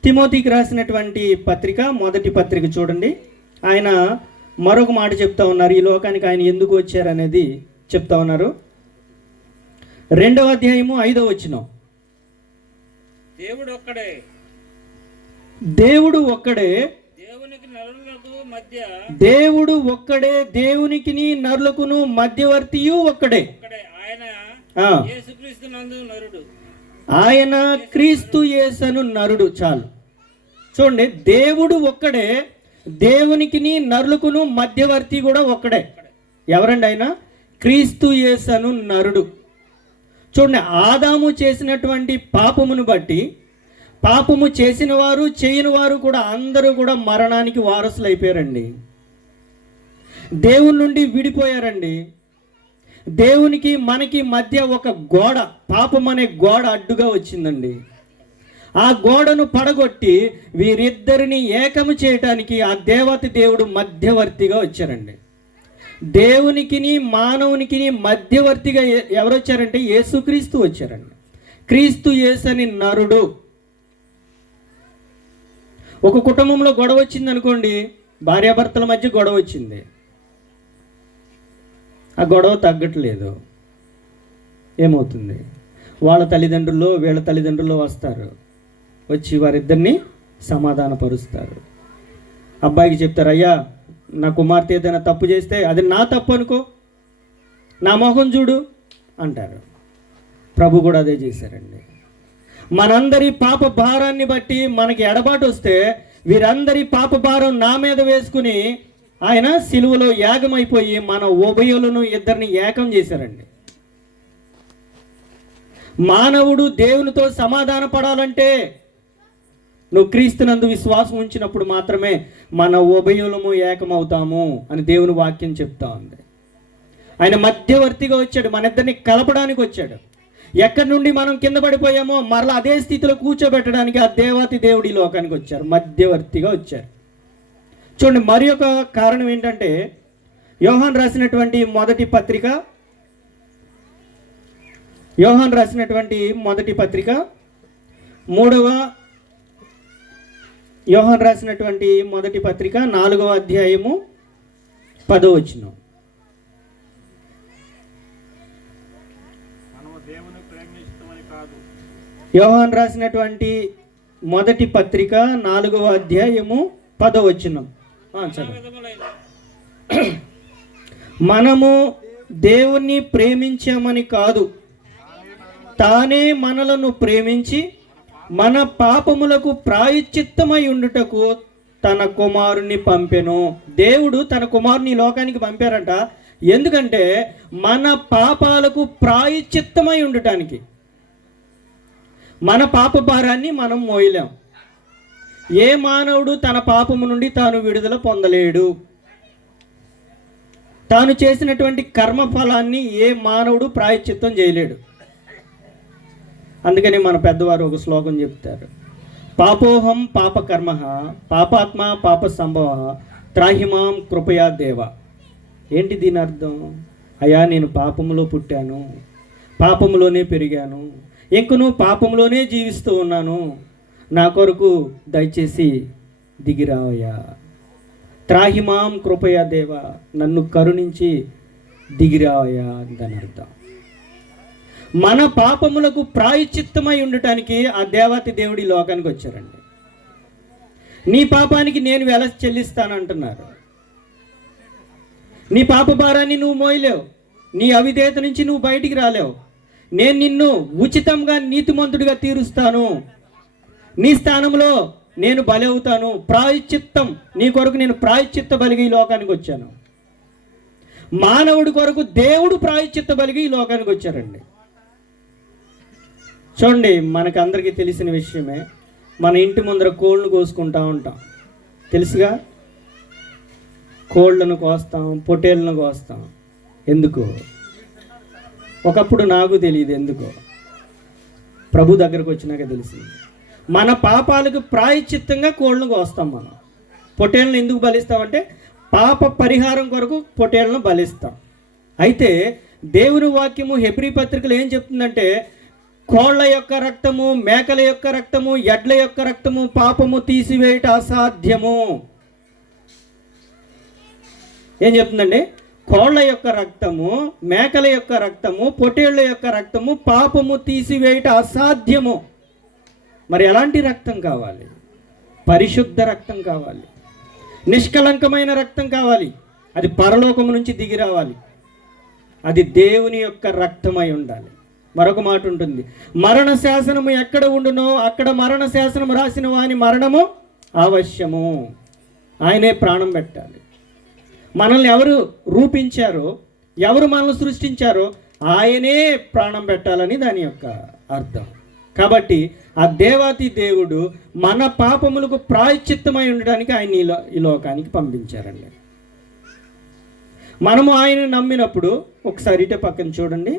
తిమోతికి రాసినటువంటి పత్రిక, మొదటి పత్రిక చూడండి. ఆయన మరొక మాట చెప్తా ఉన్నారు. ఈ లోకానికి ఆయన ఎందుకు వచ్చారనేది చెప్తా ఉన్నారు. 2వ అధ్యాయము 5వ వచనం. దేవుడు ఒక్కడే, దేవుడు ఒక్కడే, దేవునికి నరులకు మధ్య, దేవుడు ఒక్కడే, దేవునికి నరులకును మధ్యవర్తియు ఒక్కడే. ఆయన యేసుక్రీస్తునందు నరుడు. ఆయన క్రీస్తు యేసను నరుడు. చాలు చూడండి, దేవుడు ఒక్కడే, దేవునికి నరులకును మధ్యవర్తి కూడా ఒక్కడే. ఎవరండి ఆయన? క్రీస్తు యేసను నరుడు. చూడండి, ఆదాము చేసినటువంటి పాపమును బట్టి, పాపము చేసిన వారు చేయని వారు కూడా అందరూ కూడా మరణానికి వారసులు అయిపోయారండి. దేవుని నుండి విడిపోయారండి. దేవునికి మనకి మధ్య ఒక గోడ, పాపం అనే గోడ అడ్డుగా వచ్చిందండి. ఆ గోడను పడగొట్టి వీరిద్దరిని ఏకము చేయటానికి ఆ దేవతి దేవుడు మధ్యవర్తిగా వచ్చారండి. దేవునికి మానవునికి మధ్యవర్తిగా ఎవరు వచ్చారంటే యేసుక్రీస్తు వచ్చారండి. క్రీస్తు యేసని నరుడు. ఒక కుటుంబంలో గొడవ వచ్చింది అనుకోండి, భార్యాభర్తల మధ్య గొడవ వచ్చింది, ఆ గొడవ తగ్గట్లేదు, ఏమవుతుంది? వాళ్ళ తల్లిదండ్రులు వీళ్ళ తల్లిదండ్రులు వస్తారు, వచ్చి వారిద్దరిని సమాధానపరుస్తారు. అబ్బాయికి చెప్తారు, అయ్యా నా కుమార్తె ఏదైనా తప్పు చేస్తే అది నా తప్పు అనుకో, నా మొహం చూడు, అంటారు. ప్రభు కూడా అదే చేశారండి. మనందరి పాప భారాన్ని బట్టి మనకి ఎడబాటు వస్తే వీరందరి పాప భారం నా మీద వేసుకుని ఆయన సిలువలో యాగమైపోయి మన ఉభయులను ఇద్దరిని ఏకం చేశారండి. మానవుడు దేవునితో సమాధాన పడాలంటే నువ్వు క్రీస్తునందు విశ్వాసం ఉంచినప్పుడు మాత్రమే మన ఉభయులము ఏకమవుతాము అని దేవుని వాక్యం చెప్తా ఉంది. ఆయన మధ్యవర్తిగా వచ్చాడు, మన ఇద్దరిని కలపడానికి వచ్చాడు. ఎక్కడి నుండి మనం కింద పడిపోయామో మరలా అదే స్థితిలో కూర్చోబెట్టడానికి ఆ దేవాతి దేవుడి లోకానికి వచ్చారు, మధ్యవర్తిగా వచ్చారు. చూడండి, మరి ఒక కారణం ఏంటంటే యోహాన్ రాసినటువంటి మొదటి పత్రిక 4వ అధ్యాయము 10వ వచనం. యోహాన్ రాసినటువంటి మొదటి పత్రిక 4వ అధ్యాయము 10వ వచనం. మనము దేవుణ్ణి ప్రేమించామని కాదు, తానే మనలను ప్రేమించి మన పాపములకు ప్రాయశ్చిత్తమై ఉండుటకు తన కుమారుని పంపెను. దేవుడు తన కుమారుని లోకానికి పంపారంట. ఎందుకంటే మన పాపాలకు ప్రాయశ్చిత్తమై ఉండటానికి. మన పాప భారాన్ని మనం మోయలేం. ఏ మానవుడు తన పాపము నుండి తాను విడుదల పొందలేడు. తాను చేసినటువంటి కర్మ ఫలాన్ని ఏ మానవుడు ప్రాయశ్చిత్తం చేయలేడు. అందుకని మన పెద్దవారు ఒక శ్లోకం చెప్తారు, పాపోహం పాపకర్మ పాపాత్మ పాప సంభవ త్రాహిమాం కృపయా దేవ. ఏంటి దీని అర్థం? అయ్యా, నేను పాపములో పుట్టాను, పాపములోనే పెరిగాను, ఇంకను పాపంలోనే జీవిస్తూ ఉన్నాను, నా కొరకు దయచేసి దిగిరావయ్యా. త్రాహిమాం కృపయా దేవ, నన్ను కరుణించి దిగిరావయ్యా దాని అర్థం. మన పాపములకు ప్రాయశ్చిత్తమై ఉండటానికి ఆ దేవాతి దేవుడి లోకానికి వచ్చారండి. నీ పాపానికి నేను వెల చెల్లిస్తానంటున్నారు. నీ పాప భారాన్ని నువ్వు మోయలేవు, నీ అవిధేయత నుంచి నువ్వు బయటికి రాలేవు. నేను నిన్ను ఉచితంగా నీతిమంతుడిగా తీరుస్తాను, నీ స్థానంలో నేను బలి అవుతాను. ప్రాయశ్చిత్తం, నీ కొరకు నేను ప్రాయశ్చిత్త బలిగి ఈ లోకానికి వచ్చాను. మానవుడి కొరకు దేవుడు ప్రాయశ్చిత్త బలిగి ఈ లోకానికి వచ్చారండి. చూడండి, మనకు అందరికీ తెలిసిన విషయమే, మన ఇంటి ముందర కోళ్ళను కోసుకుంటా ఉంటాం, తెలుసుగా. కోళ్ళను కోస్తాం, పొట్టేళ్ళను కోస్తాం. ఎందుకు? ఒకప్పుడు నాకు తెలియదు ఎందుకో, ప్రభు దగ్గరకు వచ్చినాక తెలిసింది. మన పాపాలకు ప్రాయశ్చిత్తంగా కోళ్ళను కోస్తాం. మనం పొట్టేళ్ళను ఎందుకు బలిస్తామంటే పాప పరిహారం కొరకు పొట్టేళ్ళను బలిస్తాం. అయితే దేవుని వాక్యము హెబ్రీ పత్రికలు ఏం చెప్తుందంటే, కోళ్ళ యొక్క రక్తము, మేకల యొక్క రక్తము, ఎడ్ల యొక్క రక్తము పాపము తీసివేయట అసాధ్యము. ఏం చెప్తుందండి? కోళ్ళ యొక్క రక్తము, మేకల యొక్క రక్తము, పొట్టేళ్ల యొక్క రక్తము పాపము తీసివేయట అసాధ్యము. మరి ఎలాంటి రక్తం కావాలి? పరిశుద్ధ రక్తం కావాలి, నిష్కలంకమైన రక్తం కావాలి. అది పరలోకము నుంచి దిగి రావాలి. అది దేవుని యొక్క రక్తమై ఉండాలి. మరొక మాట ఉంటుంది, మరణ శాసనము ఎక్కడ ఉండునో అక్కడ మరణ శాసనము రాసిన వాని మరణము అవశ్యము. ఆయనే ప్రాణం పెట్టాలి. మనల్ని ఎవరు రూపించారో, ఎవరు మనల్ని సృష్టించారో ఆయనే ప్రాణం పెట్టాలని దాని యొక్క అర్థం. కాబట్టి ఆ దేవాతి దేవుడు మన పాపములకు ప్రాయశ్చిత్తమై ఉండడానికి ఆయన ఈ లోకానికి పంపించారండి. మనము ఆయన నమ్మినప్పుడు ఒకసారి ఇటే పక్కన చూడండి,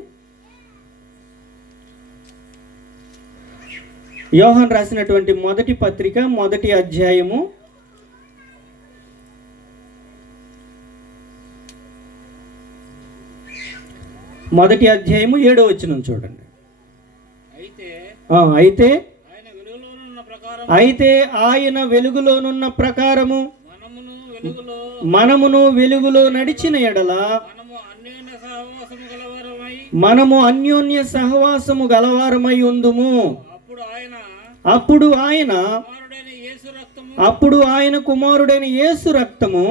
యోహాన్ రాసినటువంటి మొదటి పత్రిక 1వ అధ్యాయము 7వ వచనం చూడండి. అయితే ఆయన వెలుగులోనున్న ప్రకారము మనమును వెలుగులో నడిచిన ఎడల మనము అన్యోన్య సహవాసము గలవారమై ఉందుము. అప్పుడు ఆయన కుమారుడైన యేసు రక్తము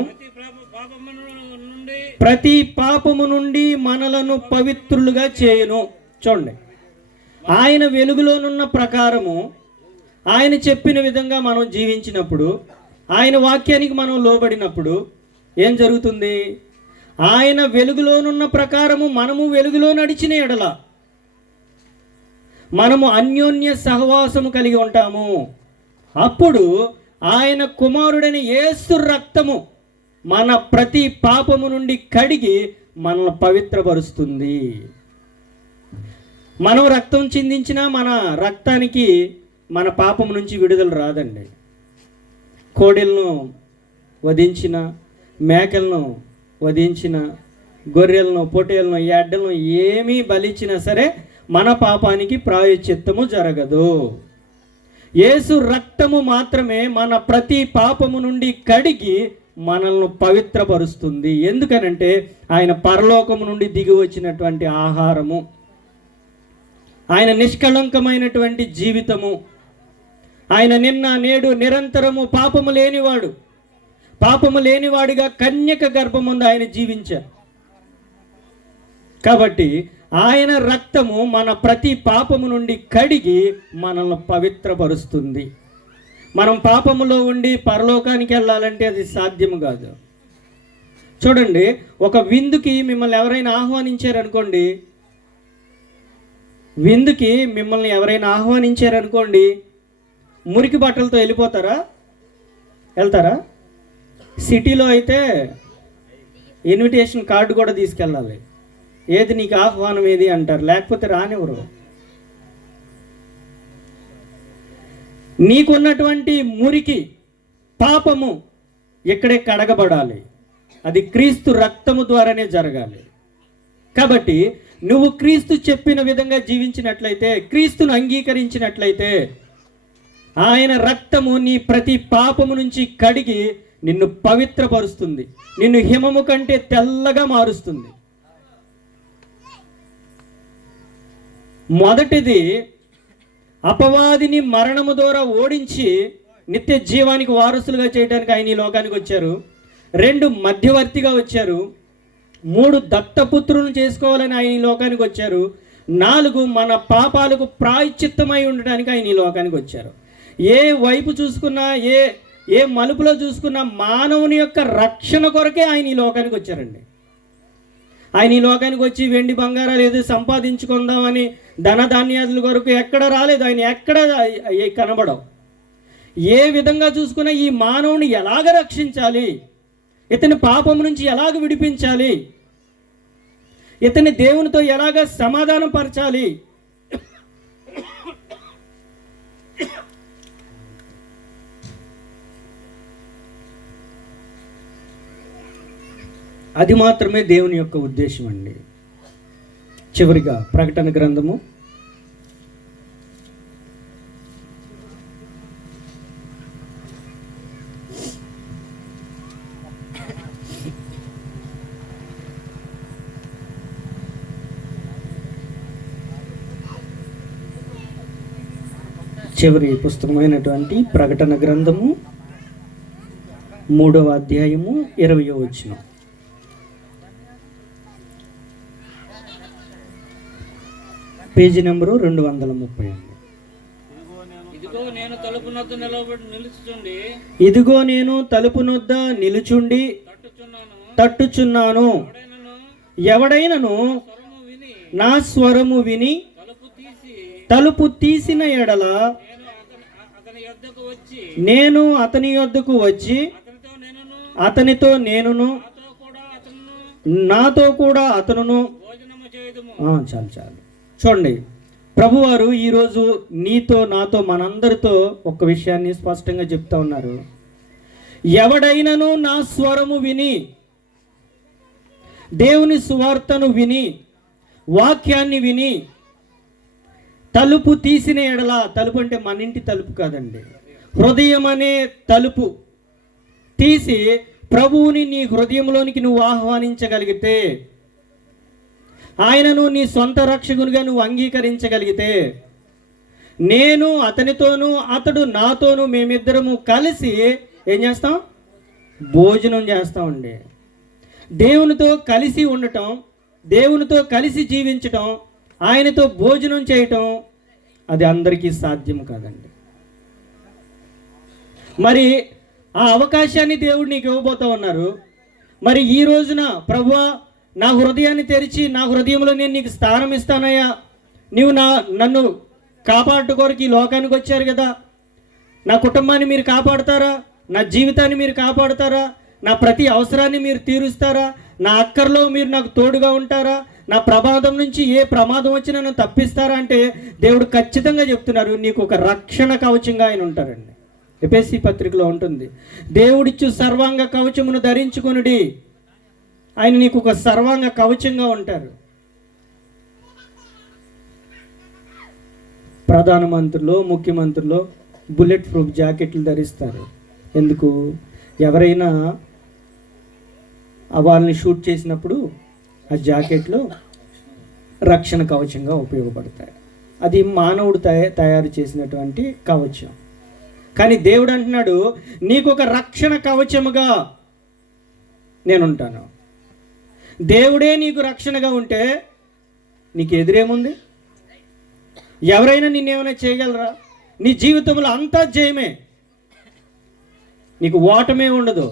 ప్రతి పాపము నుండి మనలను పవిత్రులుగా చేయును. చూడండి, ఆయన వెలుగులోనున్న ప్రకారము ఆయన చెప్పిన విధంగా మనం జీవించినప్పుడు, ఆయన వాక్యానికి మనం లోబడినప్పుడు ఏం జరుగుతుంది? ఆయన వెలుగులోనున్న ప్రకారము మనము వెలుగులో నడిచిన ఎడల మనము అన్యోన్య సహవాసము కలిగి ఉంటాము. అప్పుడు ఆయన కుమారుడైన యేసు రక్తము మన ప్రతి పాపము నుండి కడిగి మనల్ని పవిత్రపరుస్తుంది. మనం రక్తం చిందించినా మన రక్తానికి మన పాపం నుంచి విడుదల రాదండి. కోడెలను వధించిన, మేకలను వధించిన, గొర్రెలను, పొట్టేలను, ఎడ్డలను ఏమీ బలిచ్చినా సరే మన పాపానికి ప్రాయశ్చిత్తము జరగదు. యేసు రక్తము మాత్రమే మన ప్రతి పాపము నుండి కడిగి మనల్ని పవిత్రపరుస్తుంది. ఎందుకనంటే ఆయన పరలోకము నుండి దిగి వచ్చినటువంటి ఆహారము, ఆయన నిష్కళంకమైనటువంటి జీవితము, ఆయన నిన్న నేడు నిరంతరము పాపము లేనివాడు, పాపము లేనివాడిగా కన్యక గర్భముందు ఆయన జీవించారు. కాబట్టి ఆయన రక్తము మన ప్రతి పాపము నుండి కడిగి మనల్ని పవిత్రపరుస్తుంది. మనం పాపములో ఉండి పరలోకానికి వెళ్ళాలంటే అది సాధ్యము కాదు. చూడండి, ఒక విందుకి మిమ్మల్ని ఎవరైనా ఆహ్వానించారనుకోండి, విందుకి మిమ్మల్ని ఎవరైనా ఆహ్వానించారనుకోండి, మురికి బట్టలతో వెళ్ళిపోతారా? వెళ్తారా? సిటీలో అయితే ఇన్విటేషన్ కార్డు కూడా తీసుకెళ్ళాలి. ఏది నీకు ఆహ్వానం ఏది అంటారు, లేకపోతే రానివ్వరు. నీకున్నటువంటి మురికి పాపము ఇక్కడే కడగబడాలి. అది క్రీస్తు రక్తము ద్వారానే జరగాలి. కాబట్టి నువ్వు క్రీస్తు చెప్పిన విధంగా జీవించినట్లయితే, క్రీస్తును అంగీకరించినట్లయితే, ఆయన రక్తము నీ ప్రతి పాపము నుంచి కడిగి నిన్ను పవిత్రపరుస్తుంది, నిన్ను హిమము కంటే తెల్లగా మారుస్తుంది. మొదటిది, అపవాదిని మరణము ద్వారా ఓడించి నిత్య జీవానికి వారసులుగా చేయడానికి ఆయన ఈ లోకానికి వచ్చారు. 2, మధ్యవర్తిగా వచ్చారు. 3, దత్తపుత్రులను చేసుకోవాలని ఆయన ఈ లోకానికి వచ్చారు. 4, మన పాపాలకు ప్రాయశ్చిత్తమై ఉండడానికి ఆయన ఈ లోకానికి వచ్చారు. ఏ వైపు చూసుకున్నా, ఏ మలుపులో చూసుకున్నా మానవుని యొక్క రక్షణ కొరకే ఆయన ఈ లోకానికి వచ్చారండి. ఆయన ఈ లోకానికి వచ్చి వెండి బంగారాలు ఏదో సంపాదించుకుందామని ధనధాన్యాదుల కొరకు ఎక్కడ రాలేదు. ఆయన ఎక్కడ కనబడవు. ఏ విధంగా చూసుకున్నా ఈ మానవుని ఎలాగ రక్షించాలి, ఇతని పాపం నుంచి ఎలాగ విడిపించాలి, ఇతని దేవునితో ఎలాగ సమాధానం పరచాలి, అది మాత్రమే దేవుని యొక్క ఉద్దేశం అండి. చివరిగా ప్రకటన గ్రంథము 3వ పుస్తకమైనటువంటి ప్రకటన గ్రంథము 3వ అధ్యాయము 20వ వచనం. పేజీ నెంబరు 230 అండి. ఇదిగో నేను తలుపు నొద్ద నిలుచుచుండి, ఇదిగో నేను తలుపు నొద్ద నిలుచుండి తట్టుచున్నాను. ఎవడైనను నా స్వరము విని తలుపు తీసిన ఎడల నేను అతని యొద్దకు వచ్చి అతనితో నేనును నాతో కూడా అతనును. చాలు చాలు. చూడండి, ప్రభువారు ఈరోజు నీతో నాతో మనందరితో ఒక విషయాన్ని స్పష్టంగా చెప్తా ఉన్నారు. ఎవడైనను నా స్వరము విని, దేవుని సువార్తను విని, వాక్యాన్ని విని తలుపు తీసిన ఎడల, తలుపు అంటే మన ఇంటి తలుపు కాదండి, హృదయం అనే తలుపు తీసి ప్రభువుని నీ హృదయంలోనికి నువ్వు ఆహ్వానించగలిగితే, ఆయనను నీ సొంత రక్షకునిగా నువ్వు అంగీకరించగలిగితే, నేను అతనితోనూ అతడు నాతోనూ మేమిద్దరము కలిసి ఏం చేస్తాం? భోజనం చేస్తామండి. దేవునితో కలిసి ఉండటం, దేవునితో కలిసి జీవించటం, ఆయనతో భోజనం చేయటం అది అందరికీ సాధ్యం కాదండి. మరి ఆ అవకాశాన్ని దేవుడు నీకు ఇవ్వబోతా ఉన్నారు. మరి ఈ రోజున ప్రభువా, నా హృదయాన్ని తెరిచి నా హృదయంలో నేను నీకు స్థానం ఇస్తానయ్యా, నీవు నన్ను కాపాడు కొరకు ఈ లోకానికి వచ్చారు కదా, నా కుటుంబాన్ని మీరు కాపాడుతారా, నా జీవితాన్ని మీరు కాపాడుతారా, నా ప్రతి అవసరాన్ని మీరు తీరుస్తారా, నా అక్కర్లో మీరు నాకు తోడుగా ఉంటారా, నా ప్రమాదం నుంచి ఏ ప్రమాదం వచ్చినా నన్ను తప్పిస్తారా అంటే దేవుడు ఖచ్చితంగా చెప్తున్నారు, నీకు ఒక రక్షణ కవచంగా ఆయన ఉంటారండి. ఎఫెసీ పత్రికలో ఉంటుంది, దేవుడిచ్చు సర్వాంగ కవచమును ధరించుకొనుడి. ఆయన నీకు ఒక సర్వాంగ కవచంగా ఉంటారు. ప్రధానమంత్రులు, ముఖ్యమంత్రులు బుల్లెట్ ప్రూఫ్ జాకెట్లు ధరిస్తారు. ఎందుకు? ఎవరైనా వాళ్ళని షూట్ చేసినప్పుడు ఆ జాకెట్లు రక్షణ కవచంగా ఉపయోగపడతాయి. అది మానవుడు తయారు చేసినటువంటి కవచం. కానీ దేవుడు అంటున్నాడు, నీకు ఒక రక్షణ కవచముగా నేనుంటాను. దేవుడే నీకు రక్షణగా ఉంటే నీకు ఎదురేముంది? ఎవరైనా నిన్నేమైనా చేయగలరా? నీ జీవితంలో అంతా జయమే, నీకు ఓటమే ఉండదు.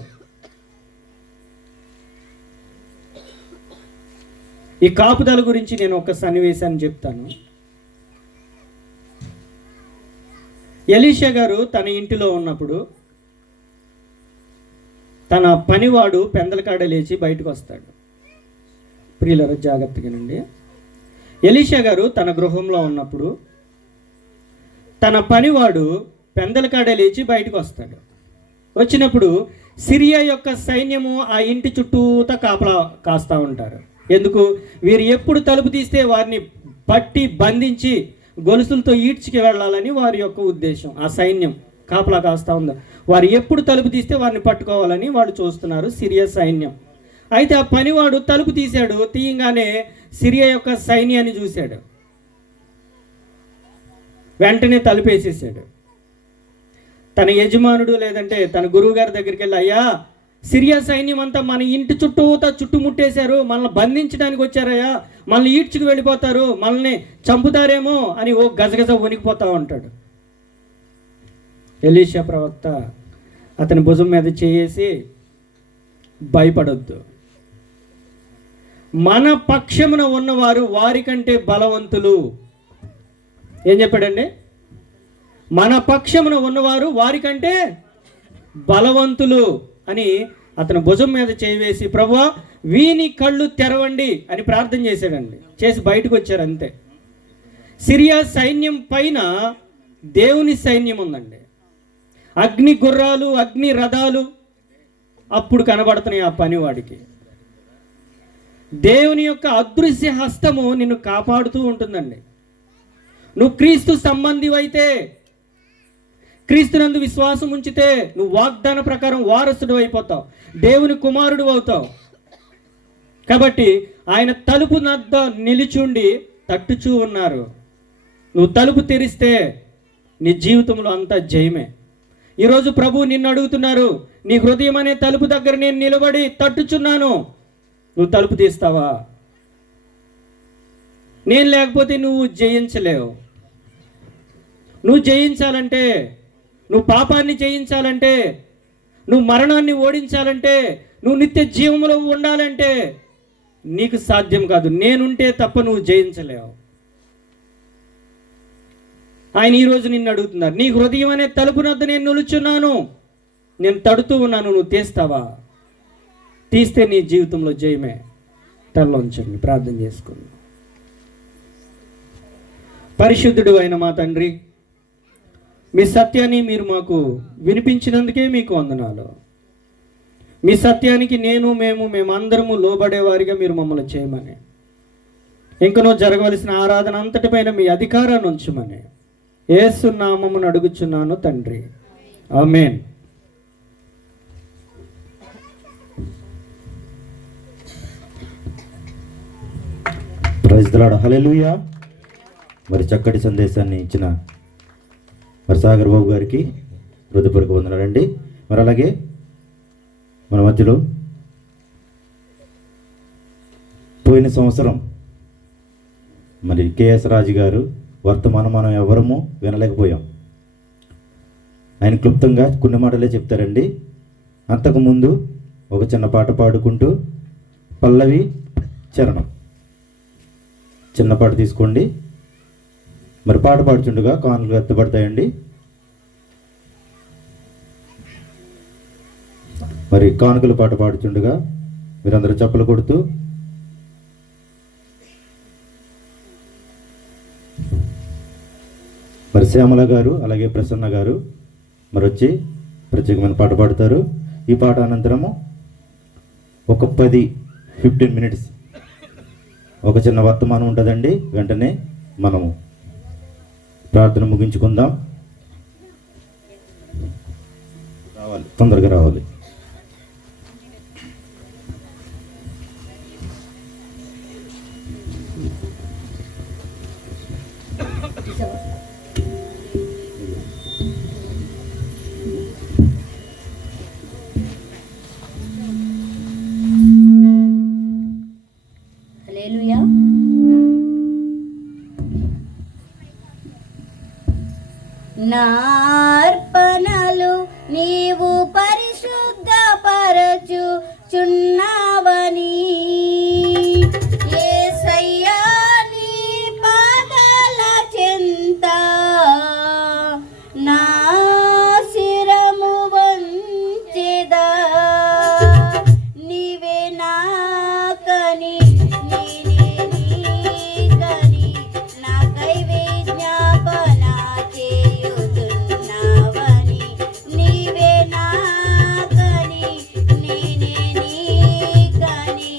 ఈ కాపుదల గురించి నేను ఒక సన్నివేశాన్ని చెప్తాను. ఎలీషా గారు తన ఇంటిలో ఉన్నప్పుడు తన పనివాడు పెందలకాడ లేచి బయటకు వస్తాడు. ప్రియులారా జాగ్రత్తగానండి. ఎలీషా గారు తన గృహంలో ఉన్నప్పుడు తన పనివాడు పెందలకాడ లేచి బయటకు వస్తాడు. వచ్చినప్పుడు సిరియా యొక్క సైన్యము ఆ ఇంటి చుట్టూతా కాపలా కాస్తూ ఉంటారు. ఎందుకు? వీరు ఎప్పుడు తలుపు తీస్తే వారిని పట్టి బంధించి గొలుసులతో ఈడ్చికి వెళ్ళాలని వారి యొక్క ఉద్దేశం. ఆ సైన్యం కాపలా కాస్తూ ఉంది. వారు ఎప్పుడు తలుపు తీస్తే వారిని పట్టుకోవాలని వాళ్ళు చూస్తున్నారు, సిరియా సైన్యం. అయితే ఆ పనివాడు తలుపు తీశాడు. తీయంగానే సిరియా యొక్క సైన్యాన్ని చూశాడు. వెంటనే తలుపు వేసేసాడు. తన యజమానుడు లేదంటే తన గురువు గారి దగ్గరికి వెళ్ళి, అయ్యా, సిరియా సైన్యం అంతా మన ఇంటి చుట్టూతా చుట్టుముట్టేశారు, మనల్ని బంధించడానికి వచ్చారయ్యా, మనల్ని ఈడ్చుకు వెళ్ళిపోతారు, మనల్ని చంపుతారేమో అని ఓ గజగజ వణికిపోతా ఉంటాడు. ఎలీషా ప్రవక్త అతని భుజం మీద చేసి, భయపడొద్దు, మన పక్షమున ఉన్నవారు వారికంటే బలవంతులు. ఏం చెప్పాడండి? మన పక్షమున ఉన్నవారు వారికంటే బలవంతులు అని అతను భుజం మీద చేసి, ప్రభువా వీని కళ్ళు తెరవండి అని ప్రార్థన చేశాడండి. చేసి బయటకు వచ్చారు అంతే. సిరియా సైన్యం పైన దేవుని సైన్యం ఉందండి. అగ్ని గుర్రాలు, అగ్ని రథాలు అప్పుడు కనబడుతున్నాయి ఆ పనివాడికి. దేవుని యొక్క అదృశ్య హస్తము నిన్ను కాపాడుతూ ఉంటుందండి. నువ్వు క్రీస్తు సంబంధివైతే, క్రీస్తునందు విశ్వాసం ఉంచితే నువ్వు వాగ్దాన ప్రకారం వారసుడు అయిపోతావు, దేవుని కుమారుడు అవుతావు. కాబట్టి ఆయన తలుపు నద్ద నిలిచుండి తట్టుచూ ఉన్నారు. నువ్వు తలుపు తెరిస్తే నీ జీవితంలో అంతా జయమే. ఈరోజు ప్రభు నిన్ను అడుగుతున్నారు, నీ హృదయం అనే తలుపు దగ్గర నేను నిలబడి తట్టుచున్నాను, నువ్వు తలుపు తీస్తావా? నేను లేకపోతే నువ్వు జయించలేవు. నువ్వు జయించాలంటే, నువ్వు పాపాన్ని జయించాలంటే, నువ్వు మరణాన్ని ఓడించాలంటే, నువ్వు నిత్య జీవంలో ఉండాలంటే నీకు సాధ్యం కాదు. నేనుంటే తప్ప నువ్వు జయించలేవు. ఆయన ఈరోజు నిన్ను అడుగుతున్నారు, నీ హృదయం అనే తలుపునొద్ద నేను నిలుచున్నాను, నేను తడుతూ ఉన్నాను, నువ్వు తీస్తావా? తీస్తే నీ జీవితంలో జయమే. తలలోంచండి, ప్రార్థన చేసుకుందాం. పరిశుద్ధుడు అయిన మా తండ్రి, మీ సత్యాన్ని మీరు మాకు వినిపించినందుకే మీకు వందనాలు. మీ సత్యానికి మేమందరము లోబడేవారిగా మీరు మమ్మల్ని చేయమని, ఇంకనో జరగవలసిన ఆరాధన అంతటిపైన మీ అధికారాన్ని ఉంచమని యేసు నామమున అడుగుచున్నాను తండ్రి, ఆమేన్. ప్రైజ్ ది లార్డ్, హల్లెలూయా. మరి చక్కటి సందేశాన్ని ఇచ్చిన మరి సాగర్ బాబు గారికి హృదయపూర్వక వందనాలండి. మరి అలాగే మన మధ్యలో పోయిన సంవత్సరం మరి కేఎస్ రాజు గారు వర్తమానం మనం ఎవరము వినలేకపోయాం. ఆయన క్లుప్తంగా కొన్ని మాటలే చెప్తారండి. అంతకుముందు ఒక చిన్న పాట పాడుకుంటూ పల్లవి చరణం చిన్న పాట తీసుకోండి. మరి పాట పాడుచుండగా కానుకలు ఎత్తబడతాయండి. మరి కానుకల పాట పాడుచుండగా మీరందరూ చప్పలు కొడుతూ మరి శ్యామల గారు అలాగే ప్రసన్న గారు మరి వచ్చి ప్రత్యేకమైన పాట పాడతారు. ఈ పాట అనంతరము ఒక 10-15 మినిట్స్ ఒక చిన్న వర్తమానం ఉంటుందండి. వెంటనే మనము ప్రార్థన ముగించుకుందాం. రావాలి, తొందరగా రావాలి. హల్లెలూయా. నా అర్పణలు నీవు పరిశుద్ధపరచుచున్నావని యేసయ్యా నీ పాదాల చెంత నా శిరము వంచెదా. నీవే నాకని నేనే నీకని నాకై విజ్ఞాపన చేయుచున్నావని. నీవే నాకని నేనే నీకని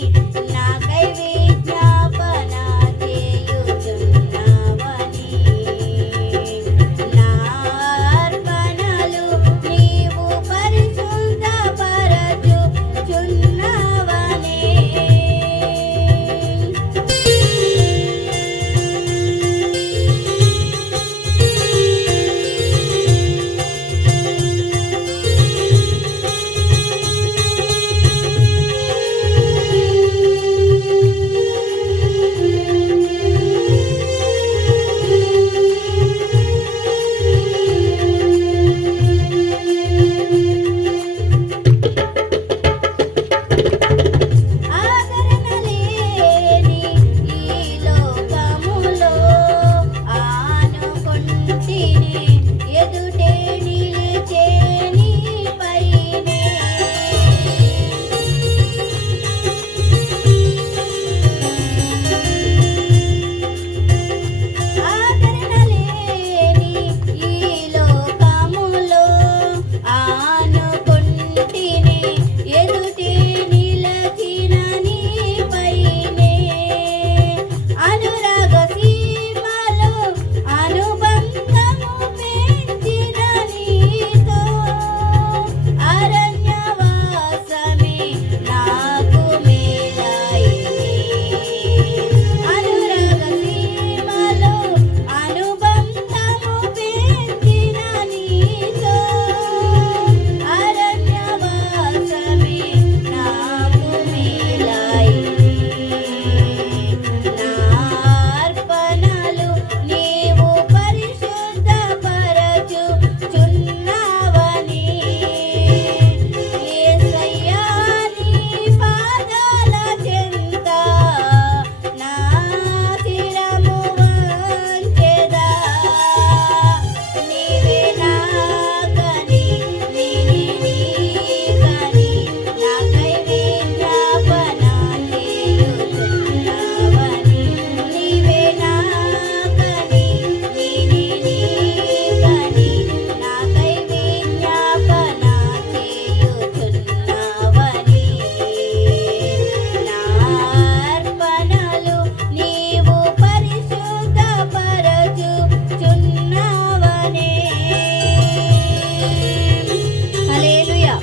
నాకై విజ్ఞాపన చేయుచున్నావని. నా అర్పణలు నీవు పరిశుద్ధపరచుచున్నావని. ఆదరణ లేని ఈ లోకములో ఆనుకొంటిని ఎదుటే నిలిచే నీపైనే. ఆదరణ లేని ఈ లోకములో ఆనుకొంటిని ఎదుటే నిలచిన నీపైనే. అనురాగ సీమలో అనుబంధము పెంచిన నీతో అరణ్యవాసమే నాకు మేలాయినే. అనురాగ సీమలో అనుబంధము పెంచిన నీతో అరణ్యవాసమే నాకు మేలాయినే. నా అర్పణలు నీవు పరిశుద్ధపరచుచున్నావని యేసయ్యా నీ పాదాల చెంత నా శిరము వంచెదా. నీవే నాకని నేనే నీకని నాకై విజ్ఞాపన చేయుచున్నావని. నీవే నాకని నేనే నీకని నాకై విజ్ఞాపన చేయుచున్నావని. నా అర్పణలు నీవు పరిశుద్ధపరచుచున్నావని. హల్లెలూయా.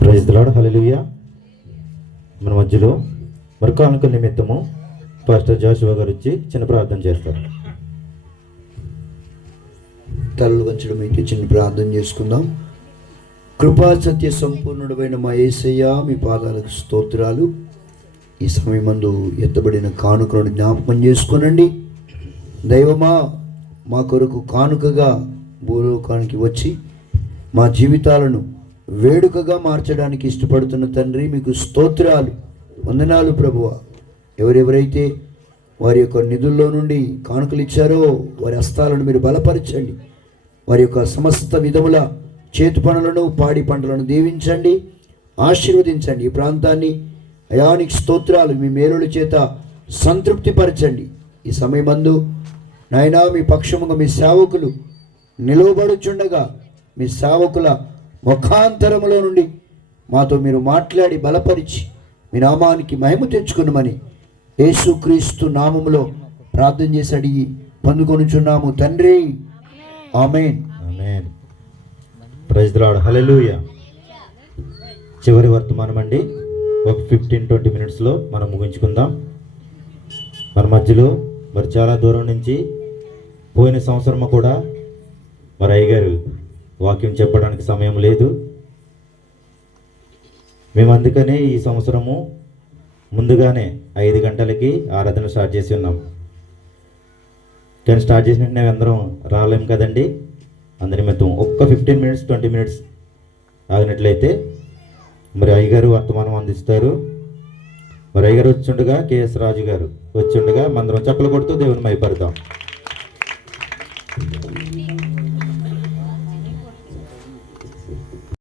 Praise the Lord. హల్లెలూయా. మన మధ్యలో మరి కానుకల నిమిత్తము పాస్టర్ జాషువా గారు వచ్చి చిన్న ప్రార్థన చేస్తారు. తలలు వంచడం అయితే చిన్న ప్రార్థన చేసుకుందాం. కృపా సత్య సంపూర్ణుడైన మా యేసయ్య, మీ పాదాలకు స్తోత్రాలు. ఈ సమయమందు ఎత్తబడిన కానుకలను జ్ఞాపకం చేసుకొనండి. దైవమా, మా కొరకు కానుకగా భూలోకానికి వచ్చి మా జీవితాలను వేడుకగా మార్చడానికి ఇష్టపడుతున్న తండ్రి, మీకు స్తోత్రాలు, వందనాలు ప్రభువా. ఎవరెవరైతే వారి యొక్క నిధుల్లో నుండి కానుకలు ఇచ్చారో వారి హస్తాలను మీరు బలపరచండి. వారి యొక్క సమస్త విధముల చేతి పనులను, పాడి పంటలను దీవించండి, ఆశీర్వదించండి. ఈ ప్రాంతాన్ని అయానికి స్తోత్రాలు, మీ మేలుల చేత సంతృప్తిపరచండి. ఈ సమయమందు నాయనా, మీ పక్షముగా మీ సేవకులు నిలువబడుచుండగా మీ సేవకుల ముఖాంతరములో నుండి మాతో మీరు మాట్లాడి బలపరిచి మీ నామానికి మహిమ తెచ్చుకున్నామని యేసుక్రీస్తు నామములో ప్రార్థన చేసి అడిగి పొందుకొనుచున్నాము తండ్రి, ఆమేన్. ఆమేన్. Praise the Lord. హల్లెలూయా. చివరి వర్తమానం అండి. ఒక 15-20 మినిట్స్లో మనం ముగించుకుందాం. మన మధ్యలో మరి చాలా దూరం నుంచి పోయిన సంవత్సరము కూడా మరి అయ్యగారు వాక్యం చెప్పడానికి సమయం లేదు. మేము అందుకనే ఈ సంవత్సరము ముందుగానే 5 గంటలకి ఆరాధన స్టార్ట్ చేసి ఉన్నాం. కానీ స్టార్ట్ చేసిన వెంటనే అందరం రాలేం కదండి. అందరి నిమిత్తం ఒక్క 15 మినిట్స్ 20 మినిట్స్ ఆగినట్లయితే మరి అయ్యగారు వర్తమానం అందిస్తారు. మరి అయ్యగారు వచ్చిండగా కేఎస్ రాజు గారు వచ్చిండగా మందరం చప్పలు కొడుతూ దేవుని మైపడతాం.